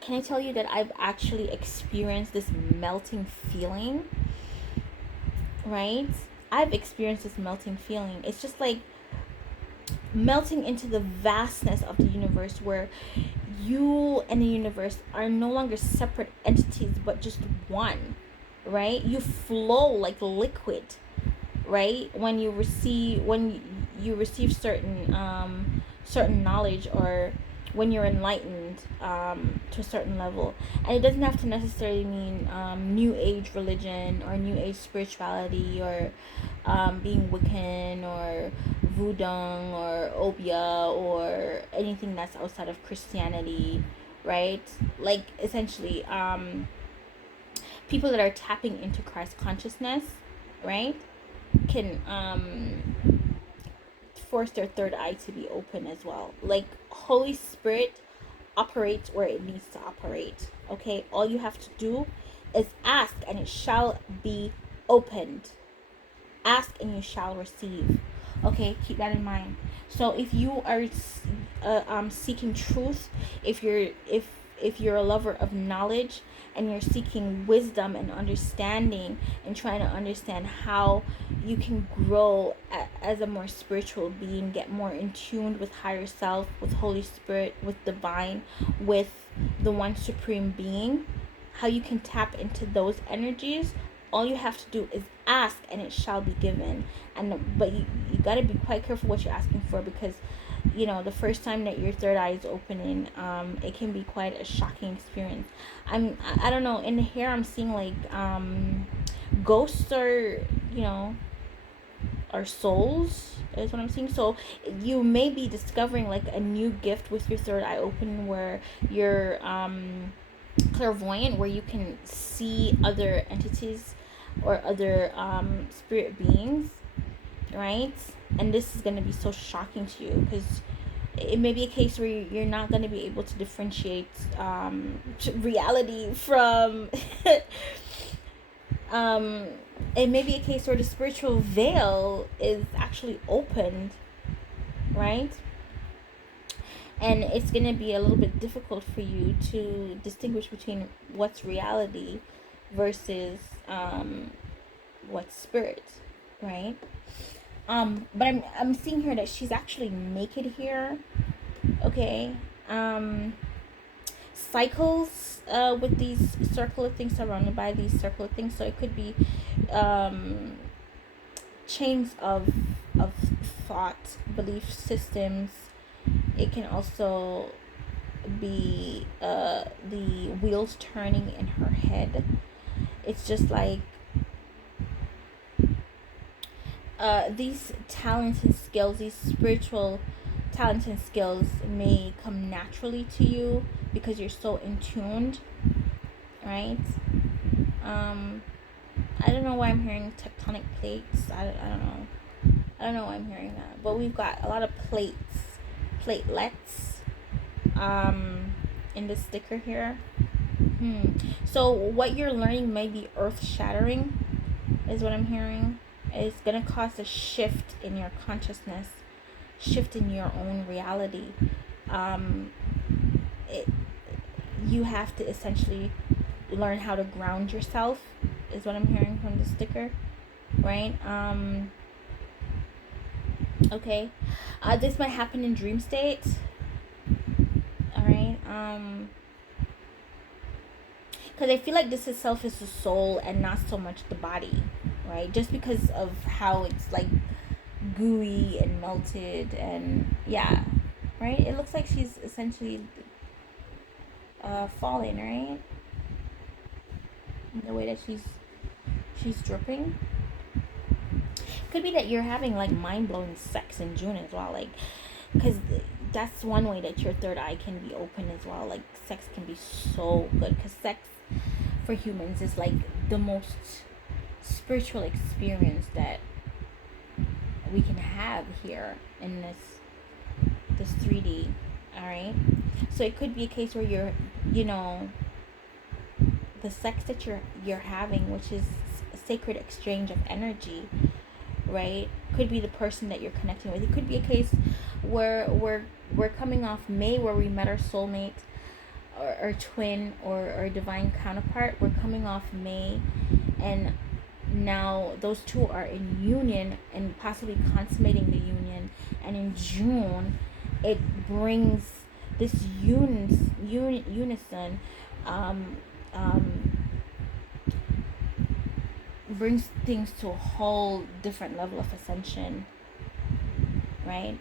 can I tell you that I've actually experienced this melting feeling, right? I've experienced this melting feeling. It's just like melting into the vastness of the universe, where you and the universe are no longer separate entities but just one, right? You flow like liquid, right? When you receive certain knowledge, or when you're enlightened to a certain level. And it doesn't have to necessarily mean new age religion or new age spirituality, or being Wiccan or Voodoo or Obia or anything that's outside of Christianity, right? Like, essentially people that are tapping into Christ consciousness, right, can force their third eye to be open as well. Like, Holy Spirit operates where it needs to operate, okay? All you have to do is ask, and it shall be opened. Ask and you shall receive, okay? Keep that in mind. So if you are seeking truth, if you're a lover of knowledge, and you're seeking wisdom and understanding, and trying to understand how you can grow as a more spiritual being, get more in tune with higher self, with Holy Spirit, with divine, with the one supreme being, how you can tap into those energies, all you have to do is ask and it shall be given. But you got to be quite careful what you're asking for, because you know, the first time that your third eye is opening, it can be quite a shocking experience. I don't know, in here I'm seeing like ghosts, or you know, or souls is what I'm seeing. So you may be discovering like a new gift with your third eye open, where you're clairvoyant, where you can see other entities or other spirit beings, right? And this is going to be so shocking to you, because it may be a case where you're not going to be able to differentiate reality from it may be a case where the spiritual veil is actually opened, right? And it's going to be a little bit difficult for you to distinguish between what's reality versus what's spirit, right? But I'm seeing here that she's actually naked here, okay? Cycles with these circular things, surrounded by these circular things. So it could be chains of thought, belief systems. It can also be the wheels turning in her head. It's just like these talents and skills, these spiritual talents and skills may come naturally to you because you're so in tuned, right? I don't know why I'm hearing tectonic plates. I don't know why I'm hearing that, but we've got a lot of platelets in this sticker here. So what you're learning may be earth shattering, is what I'm hearing. It's gonna cause a shift in your consciousness, shift in your own reality. You have to essentially learn how to ground yourself, is what I'm hearing from the sticker, right? Okay, this might happen in dream state. All right, because I feel like this itself is the soul and not so much the body, right? Just because of how it's like gooey and melted, and yeah, right? It looks like she's essentially falling, right? The way that she's dripping. Could be that you're having like mind-blowing sex in June as well, like, because that's one way that your third eye can be open as well. Like, sex can be so good, because sex for humans is like the most spiritual experience that we can have here in this 3D. All right, so it could be a case where you're, you know, the sex that you're having, which is a sacred exchange of energy, right? Could be the person that you're connecting with. It could be a case where we're coming off May, where we met our soulmate, or twin, or divine counterpart. We're coming off May, and now those two are in union and possibly consummating the union. And in June, it brings this unison, brings things to a whole different level of ascension, right?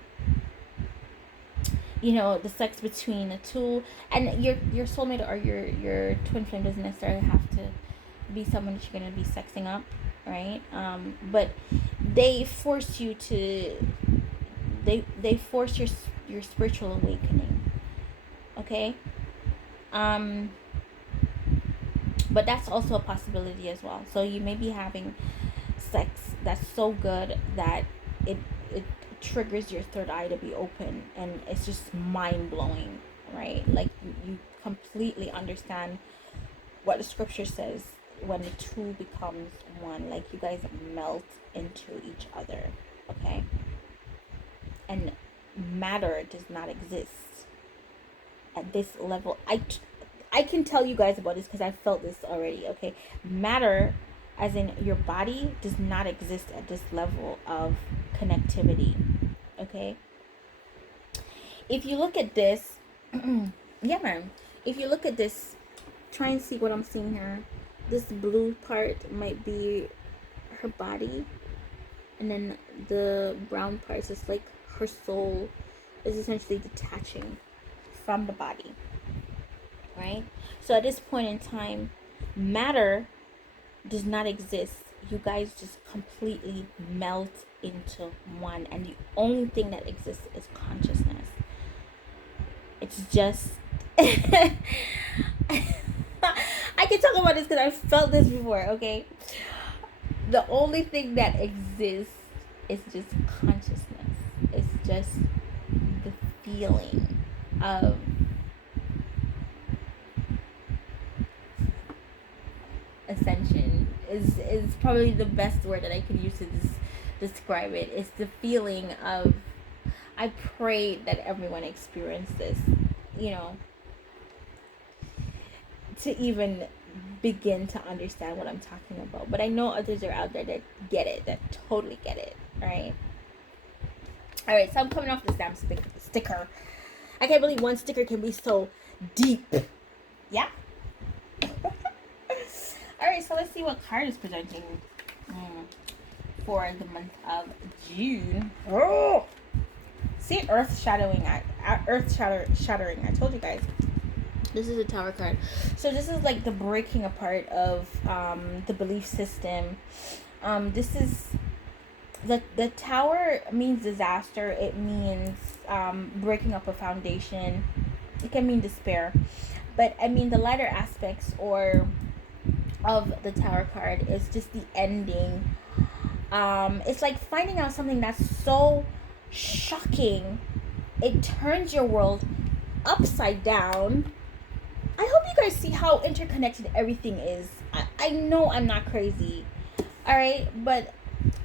You know, the sex between the two, and your soulmate or your twin flame doesn't necessarily have to be someone that you're going to be sexing up, right? But they force you to, they force your spiritual awakening, okay? But that's also a possibility as well. So you may be having sex that's so good that it triggers your third eye to be open, and it's just mind-blowing, right? Like you completely understand what the scripture says, when the two becomes one, like you guys melt into each other, okay? And matter does not exist at this level. I can tell you guys about this because I felt this already, okay? Matter, as in your body, does not exist at this level of connectivity, okay? If you look at this, yeah, man. If you look at this, try and see what I'm seeing here. This blue part might be her body, and then the brown parts is like her soul, is essentially detaching from the body, right? So at this point in time, matter does not exist. You guys just completely melt into one, and the only thing that exists is consciousness. It's just I can talk about this because I've felt this before, okay? The only thing that exists is just consciousness. It's just the feeling of ascension is probably the best word that I could use to describe it. It's the feeling of, I pray that everyone experienced this, you know, to even begin to understand what I'm talking about. But I know others are out there that get it, that totally get it, right? All right, so I'm coming off this damn sticker. I can't believe one sticker can be so deep. Yeah. All right, so let's see what card is presenting for the month of June. Oh, see, earth shattering. I told you guys. This is a tower card. So this is like the breaking apart of the belief system. This is the tower means disaster. It means breaking up a foundation. It can mean despair. But I mean, the lighter aspects or of the tower card is just the ending. It's like finding out something that's so shocking. It turns your world upside down. I hope you guys see how interconnected everything is. I know I'm not crazy. Alright, but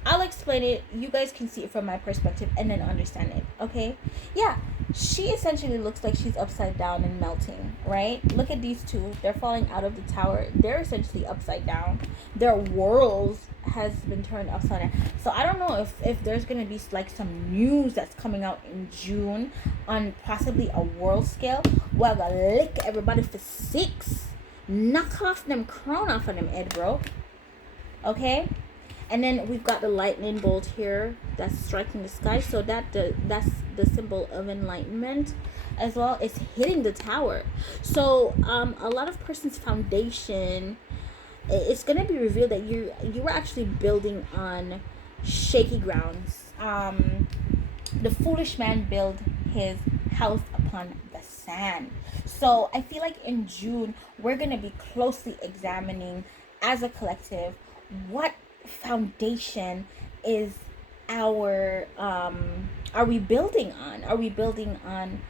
I'll explain it. You guys can see it from my perspective and then understand it, okay? Yeah, she essentially looks like she's upside down and melting, right? Look at these two. They're falling out of the tower. They're essentially upside down. Their worlds has been turned upside down. So I don't know if there's going to be like some news that's coming out in June on possibly a world scale. Well, I'm gonna lick everybody for 6. Knock off them crown off of them head, bro. Okay? And then we've got the lightning bolt here that's striking the sky. So that's the symbol of enlightenment as well. It's hitting the tower. So a lot of person's foundation, it's going to be revealed that you were actually building on shaky grounds. The foolish man built his house upon the sand. So I feel like in June, we're going to be closely examining as a collective what foundation is our are we building on? Are we building on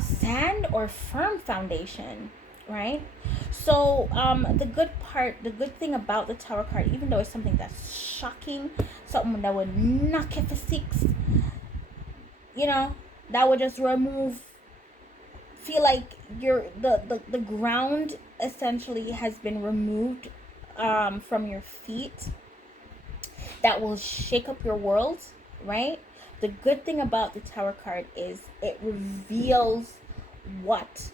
sand or firm foundation, right? So the good thing about the tower card, even though it's something that's shocking, something that would knock it for 6, you know, that would just feel like the ground essentially has been removed from your feet. That will shake up your world, right? The good thing about the tower card is it reveals what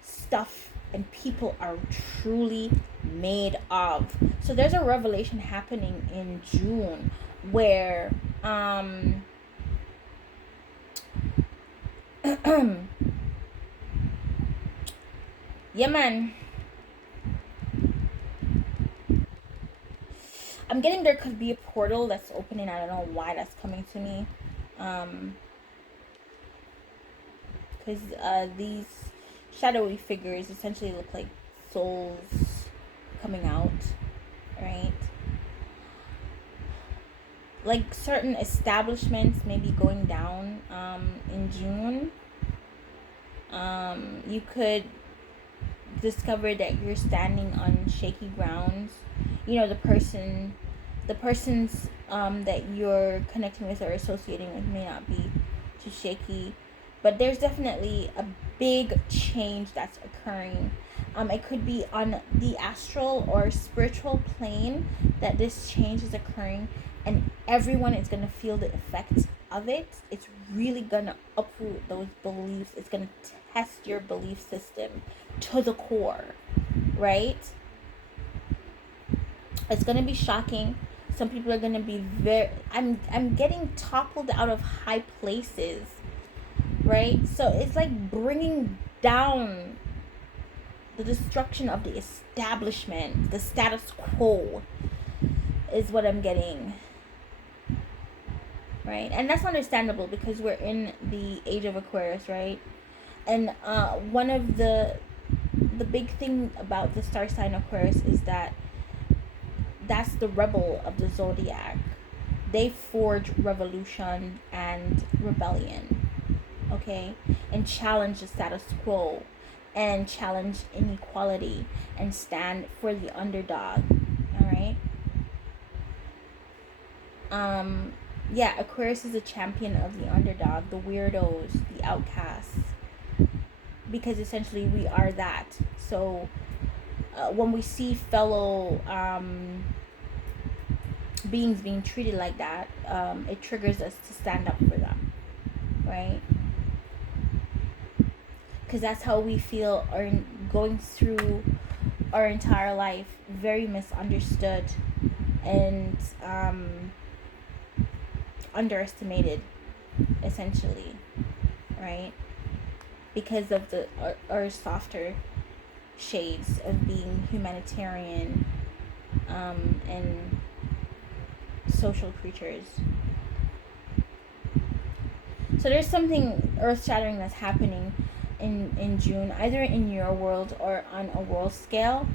stuff and people are truly made of. So there's a revelation happening in June where yeah, man, I'm getting there could be a portal that's opening. I don't know why that's coming to me. Because these shadowy figures essentially look like souls coming out, right? Like certain establishments may be going down in June. You could discover that you're standing on shaky grounds. You know, the persons that you're connecting with or associating with may not be too shaky, but there's definitely a big change that's occurring. It could be on the astral or spiritual plane that this change is occurring, and everyone is going to feel the effects of it. It's really going to uproot those beliefs. It's going to test your belief system to the core, right? It's going to be shocking. Some people are going to be I'm getting toppled out of high places. right? So it's like bringing down the destruction of the establishment, the status quo is what I'm getting, right? And that's understandable because we're in the age of Aquarius, right? And one of the big thing about the star sign Aquarius is that that's the rebel of the zodiac. They forge revolution and rebellion, okay, and challenge the status quo and challenge inequality and stand for the underdog. All right. Yeah, Aquarius is a champion of the underdog, the weirdos, the outcasts, because essentially we are that. So when we see fellow beings being treated like that, it triggers us to stand up for them, right? Because that's how we feel are going through our entire life, very misunderstood and underestimated, essentially, right? Because of the our softer shades of being humanitarian and social creatures. So there's something earth-shattering that's happening in June, either in your world or on a world scale,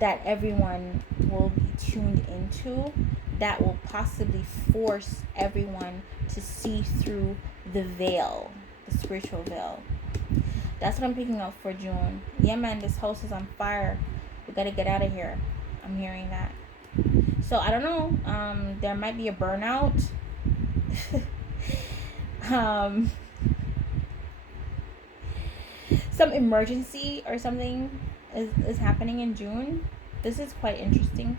that everyone will be tuned into, that will possibly force everyone to see through the veil, the spiritual veil. That's what I'm picking up for June. Yeah, man, this house is on fire. We gotta get out of here. I'm hearing that. So I don't know. There might be a burnout. Some emergency or something is happening in June. This is quite interesting.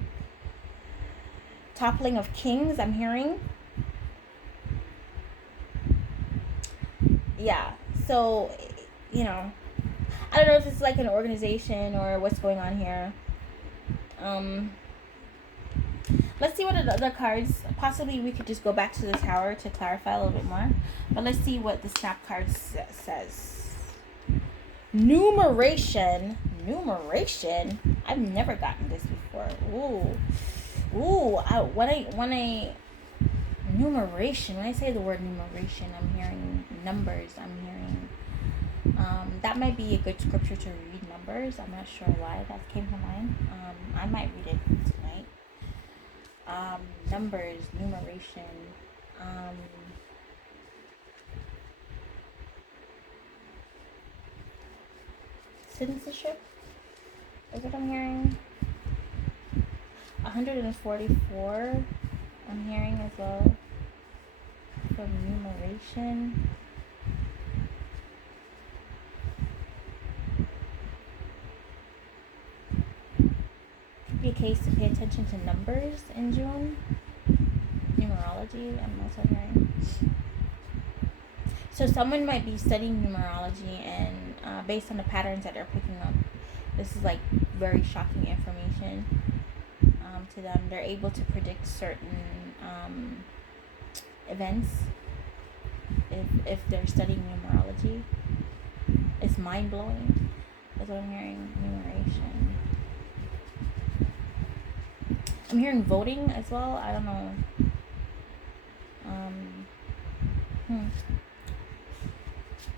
Toppling of kings, I'm hearing. Yeah, so, you know, I don't know if it's like an organization or what's going on here. Let's see what the other cards, possibly we could just go back to the tower to clarify a little bit more. But let's see what the snap card says. Numeration. I've never gotten this before. When I numeration, when I say the word numeration, I'm hearing numbers. I'm hearing that might be a good scripture to read, numbers. I'm not sure why that came to mind. I might read it tonight. Numbers, numeration. Citizenship is what I'm hearing. 144 I'm hearing as well for numeration. Be a case to pay attention to numbers in June. Numerology, I'm also hearing. So someone might be studying numerology, and based on the patterns that they're picking up, this is like very shocking information to them. They're able to predict certain events if they're studying numerology. It's mind-blowing. That's what I'm hearing. Numeration. I'm hearing voting as well. I don't know.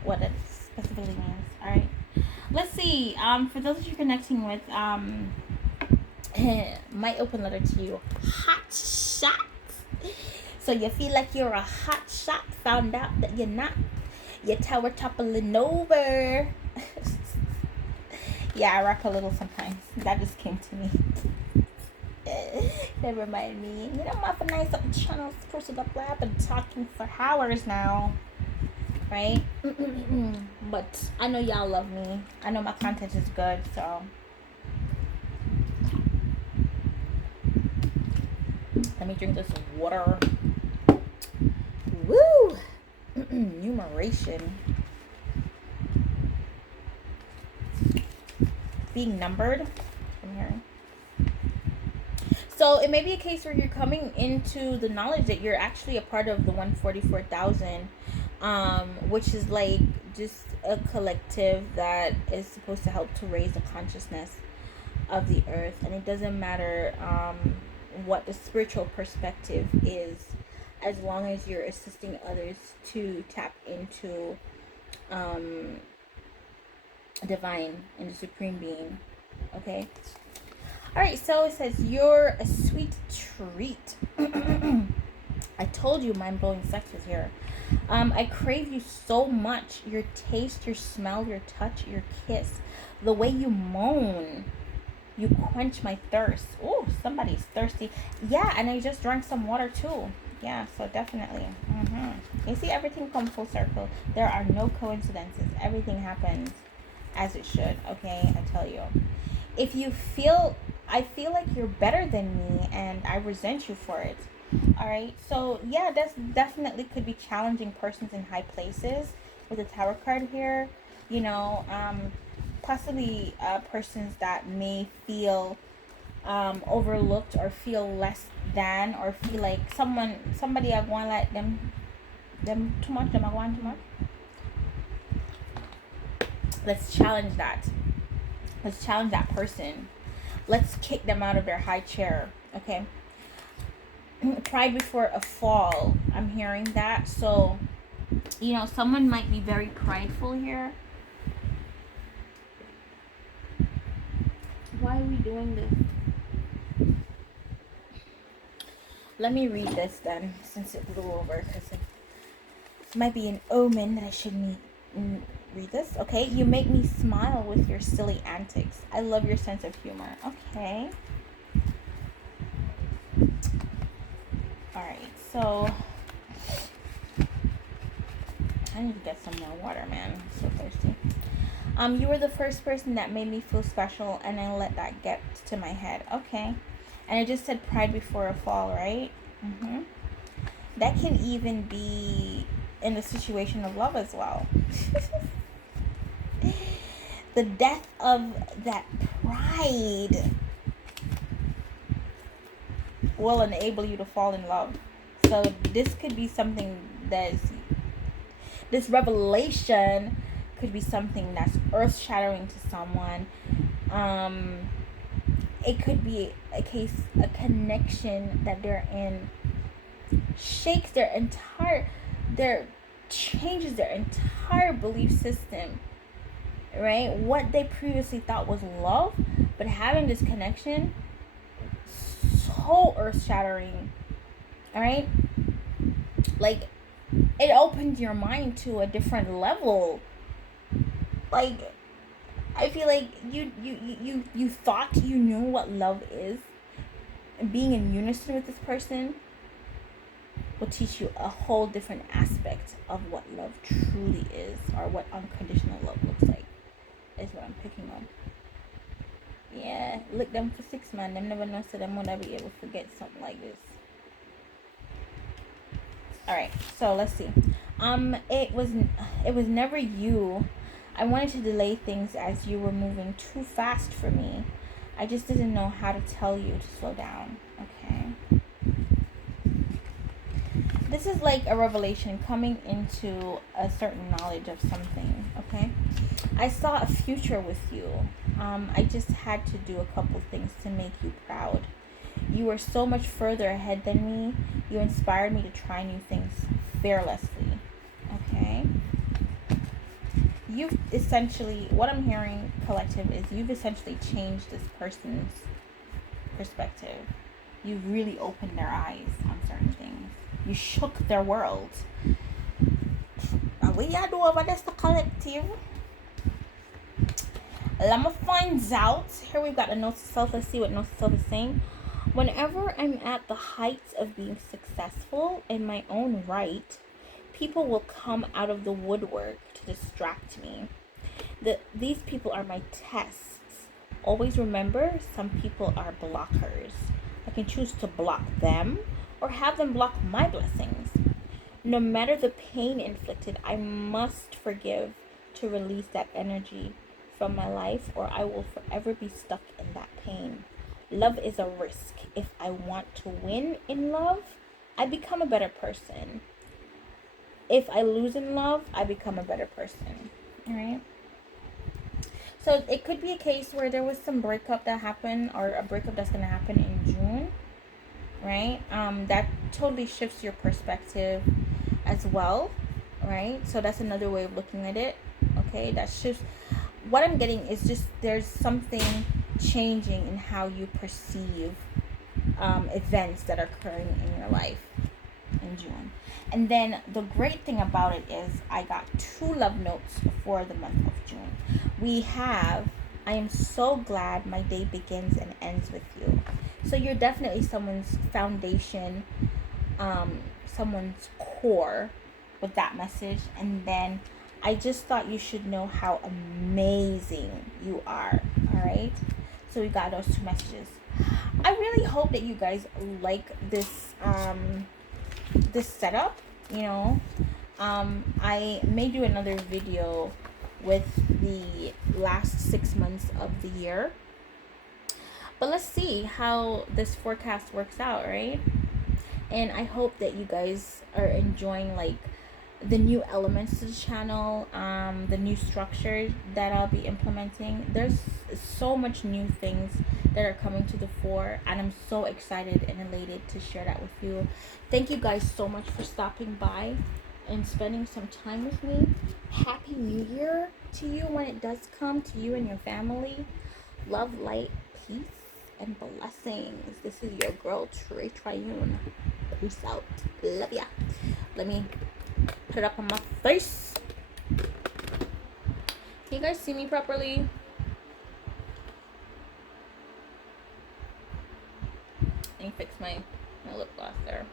What it specifically means. Alright. Let's see. For those that you're connecting with, my open letter to you. Hot shot. So you feel like you're a hot shot. Found out that you're not. Your tower toppling over. Yeah, I rap a little sometimes. That just came to me. That reminded me. You know, my nice up channel posted up lab and talking for hours now. Right? But I know y'all love me. I know my content is good, so let me drink this water. Woo! Numeration. Being numbered. I'm hearing. So it may be a case where you're coming into the knowledge that you're actually a part of the 144,000 which is like just a collective that is supposed to help to raise the consciousness of the earth. And it doesn't matter what the spiritual perspective is, as long as you're assisting others to tap into divine and the supreme being. Okay. All right, so it says you're a sweet treat. I told you mind-blowing sex was here. I crave you so much. Your taste, your smell, your touch, your kiss, the way you moan. You quench my thirst. Oh, somebody's thirsty. Yeah, and I just drank some water too. Yeah, so definitely. You see, everything comes full circle. There are no coincidences. Everything happens as it should. Okay, I tell you. If you feel, I feel like you're better than me, and I resent you for it. All right, so yeah, that's definitely could be challenging persons in high places with the tarot card here. You know, possibly persons that may feel overlooked or feel less than, or feel like somebody I want like them too much, them I want too much. Let's challenge that. Let's challenge that person. Let's kick them out of their high chair. Okay. Pride before a fall. I'm hearing that. So, you know, someone might be very prideful here. Why are we doing this? Let me read this then, since it blew over, because it might be an omen that I shouldn't read this. Okay. You make me smile with your silly antics. I love your sense of humor. Okay. Alright, so I need to get some more water, man. I'm so thirsty. You were the first person that made me feel special, and I let that get to my head. Okay. And I just said pride before a fall, right? That can even be in the situation of love as well. The death of that pride will enable you to fall in love. So this could be something this revelation could be something that's earth-shattering to someone. It could be a connection that they're in shakes changes their entire belief system, right? What they previously thought was love, but having this connection, so earth-shattering. All right, like it opens your mind to a different level. Like, I feel like you thought you knew what love is, and being in unison with this person will teach you a whole different aspect of what love truly is, or what unconditional love looks like, is what I'm picking up. Yeah, look them for 6 months. Them never know, so them would ever be able to forget something like this. Alright, so let's see. It was never you. I wanted to delay things as you were moving too fast for me. I just didn't know how to tell you to slow down. Okay. This is like a revelation coming into a certain knowledge of something. Okay. I saw a future with you. I just had to do a couple things to make you proud. You were so much further ahead than me. You inspired me to try new things fearlessly. Okay. You've essentially, what I'm hearing, collective, is you've essentially changed this person's perspective. You've really opened their eyes on certain things. You shook their world. What you do over this, the collective? Let me find out. Here we've got a note to self. Let's see what note to self is saying. Whenever I'm at the heights of being successful in my own right, people will come out of the woodwork to distract me. These people are my tests. Always remember, some people are blockers. I can choose to block them or have them block my blessings. No matter the pain inflicted, I must forgive to release that energy from my life, or I will forever be stuck in that pain. Love is a risk. If I want to win in love, I become a better person. if I lose in love, I become a better person. All right. So it could be a case where there was some breakup that happened, or a breakup that's going to happen in June, right? That totally shifts your perspective as well, right? So that's another way of looking at it. Okay, that shifts. What I'm getting is just there's something changing in how you perceive events that are occurring in your life in June. And then the great thing about it is I got 2 love notes for the month of June. We have, I am so glad my day begins and ends with you. So you're definitely someone's foundation, someone's core with that message. And then I just thought you should know how amazing you are. All right. So we got those 2 messages. I really hope that you guys like this this setup. You know, I may do another video with the last 6 months of the year, but let's see how this forecast works out, right? And I hope that you guys are enjoying like the new elements to the channel, the new structure that I'll be implementing. There's so much new things that are coming to the fore, and I'm so excited and elated to share that with you. Thank you guys so much for stopping by and spending some time with me. Happy New Year to you when it does come, to you and your family. Love, light, peace, and blessings. This is your girl, Traytarot. Peace out. Love ya. Let me put it up on my face. Can you guys see me properly? Let me fix my lip gloss there.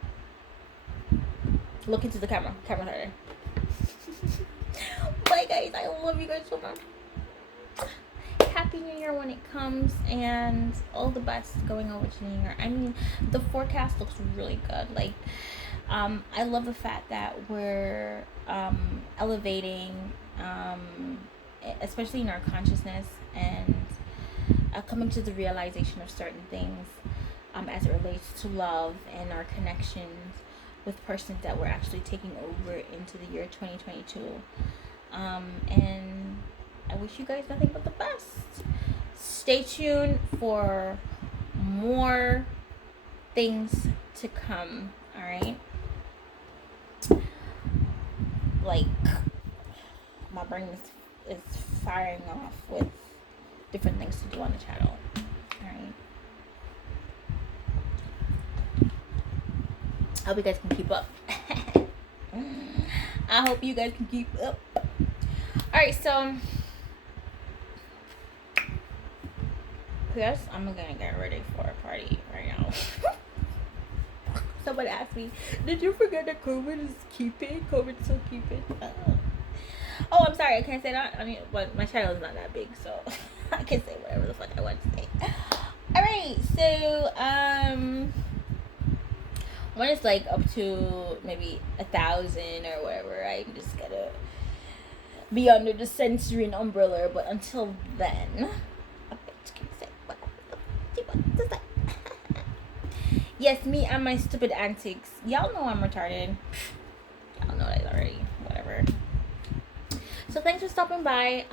Look into the camera. Camera harder. Bye guys. I love you guys so much. Happy New Year when it comes, and all the best going over to New Year. I mean, the forecast looks really good. Like, I love the fact that we're elevating, especially in our consciousness, and coming to the realization of certain things as it relates to love and our connections with persons that we're actually taking over into the year 2022. And I wish you guys nothing but the best. Stay tuned for more things to come. All right. Like, my brain is firing off with different things to do on the channel. All right. I hope you guys can keep up. I hope you guys can keep up. All right, so yes, I'm gonna get ready for a party right now. Somebody asked me, did you forget that COVID is keeping? COVID's still keeping. Oh, I'm sorry, I can't say that. I mean, but my channel is not that big, so I can say whatever the fuck I want to say. Alright, so when it's like up to maybe 1,000 or whatever, I just gotta be under the censoring umbrella. But until then, a bitch can say whatever she wants to say. Yes, me and my stupid antics. Y'all know I'm retarded. Y'all know that already. Whatever. So thanks for stopping by.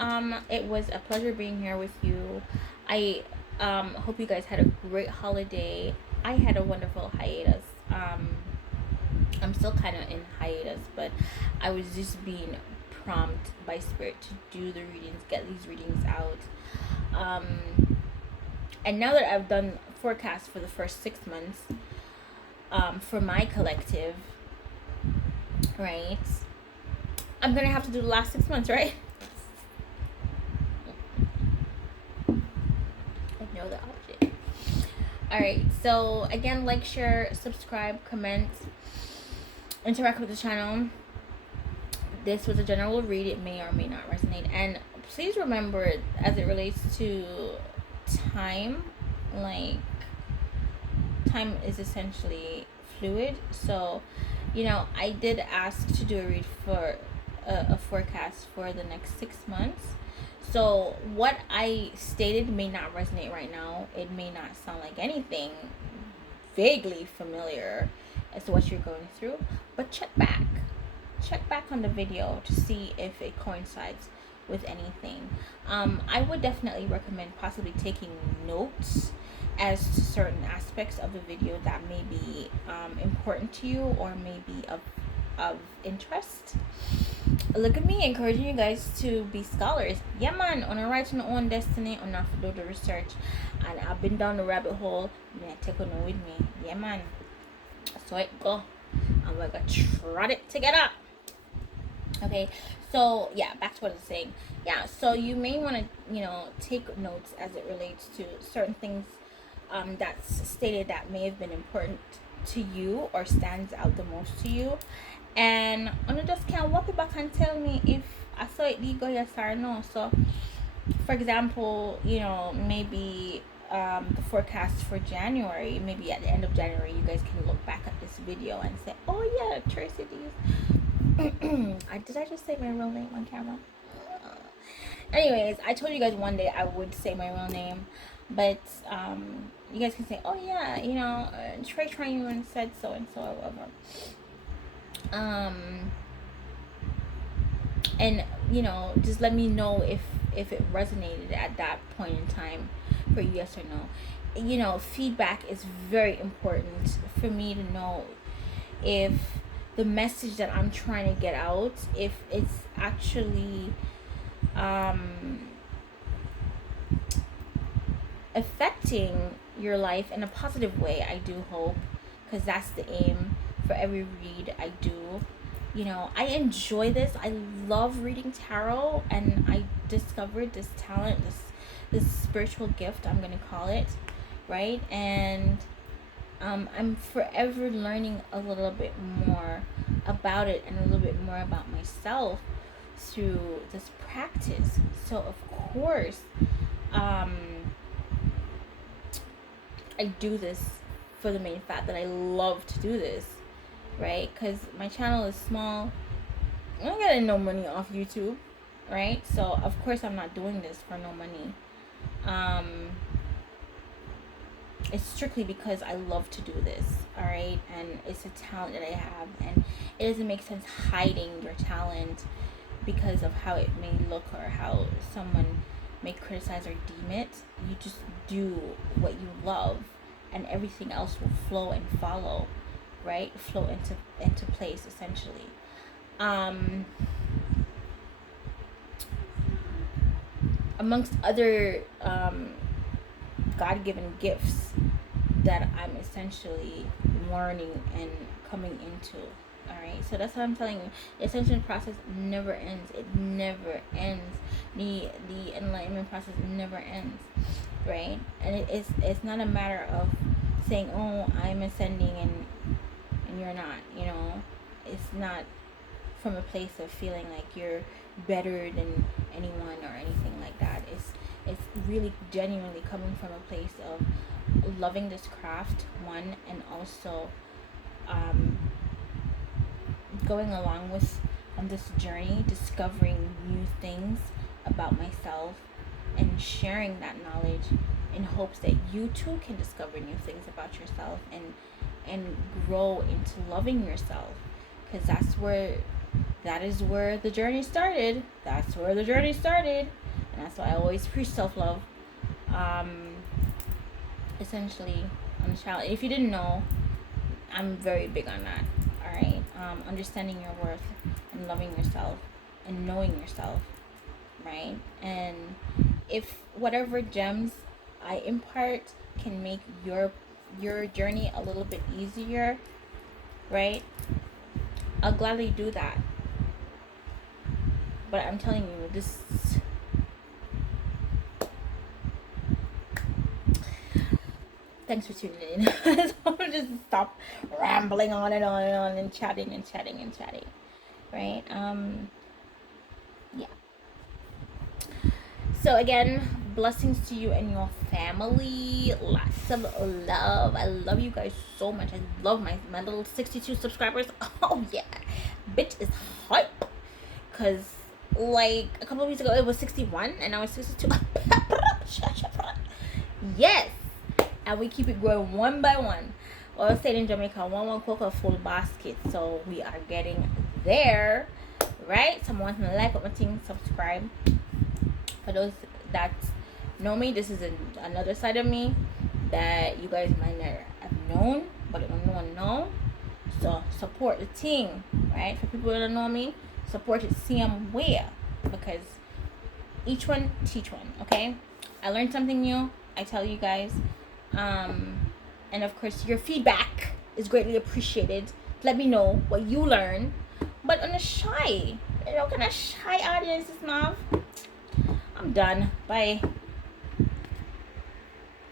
It was a pleasure being here with you. I hope you guys had a great holiday. I had a wonderful hiatus. I'm still kind of in hiatus, but I was just being prompted by spirit to do the readings, get these readings out. And now that I've done forecasts for the first 6 months, for my collective, right, I'm gonna have to do the last 6 months, right? I know the option. Alright, so again, like, share, subscribe, comment, interact with the channel. This was a general read. It may or may not resonate. And please remember, as it relates to time, like, time is essentially fluid. So, you know, I did ask to do a read for a forecast for the next 6 months. So what I stated may not resonate right now. It may not sound like anything vaguely familiar as to what you're going through, but check back check back on the video to see if it coincides with anything. I would definitely recommend possibly taking notes as to certain aspects of the video that may be important to you or may be of interest. Look at me encouraging you guys to be scholars. Yeah, man, on a write your own destiny, on have to do the research. And I've been down the rabbit hole. Yeah, take on with me. Yeah, man. So it go. And we're gonna trot it together. Okay, so yeah, back to what I was saying. Yeah, so you may want to, take notes as it relates to certain things that's stated that may have been important to you or stands out the most to you. And you just can walk it back and tell me if I saw it legal, yes or no. So, for example, maybe the forecast for January, maybe at the end of January, you guys can look back at this video and say, oh yeah, Tracy did I just say my real name on camera? Anyways, I told you guys one day I would say my real name, but you guys can say, oh yeah, Trey Train said so and so or whatever. And just let me know if it resonated at that point in time for you, yes or no. Feedback is very important for me to know if the message that I'm trying to get out, if it's actually affecting your life in a positive way. I do hope, because that's the aim for every read I do. I enjoy this. I love reading tarot, and I discovered this talent, this spiritual gift, I'm gonna call it, right? And I'm forever learning a little bit more about it and a little bit more about myself through this practice. So of course, I do this for the main fact that I love to do this, right? Because my channel is small. I'm not getting no money off YouTube, right? So of course I'm not doing this for no money. It's strictly because I love to do this, all right? And it's a talent that I have, and it doesn't make sense hiding your talent because of how it may look or how someone may criticize or deem it. You just do what you love, and everything else will flow and follow, right? Flow into place, essentially. Amongst other God-given gifts that I'm essentially learning and coming into. All right, so that's what I'm telling you. The ascension process never ends. It never ends. The enlightenment process never ends, right? And it's not a matter of saying, oh, I'm ascending and you're not. It's not from a place of feeling like you're better than anyone or anything like that. It's really genuinely coming from a place of loving this craft, one, and also going along with on this journey, discovering new things about myself and sharing that knowledge in hopes that you too can discover new things about yourself and grow into loving yourself, because that is where the journey started. That's where the journey started. And that's why I always preach self-love, essentially, on the channel. If you didn't know, I'm very big on that, all right? Understanding your worth and loving yourself and knowing yourself, right? And if whatever gems I impart can make your journey a little bit easier, right, I'll gladly do that. But I'm telling you, this... Thanks for tuning in. So I'm just stop rambling on and on and on and chatting, right? Yeah. So again, blessings to you and your family. Lots of love. I love you guys so much. I love my little 62 subscribers. Oh yeah, bitch is hype. Cause like a couple of weeks ago it was 61 and now it's 62. Yes. And we keep it growing one by one. Well, I said in Jamaica, one cocoa full basket. So we are getting there, right? Someone to like what my thing, subscribe. For those that know me, this is another side of me that you guys might not have known, but no one know. So support the team, right? For people that don't know me, support it same way, because each one teach one. Okay, I learned something new, I tell you guys, and of course your feedback is greatly appreciated. Let me know what you learn. But on a shy, kind of shy audience, Mav, I'm done. Bye.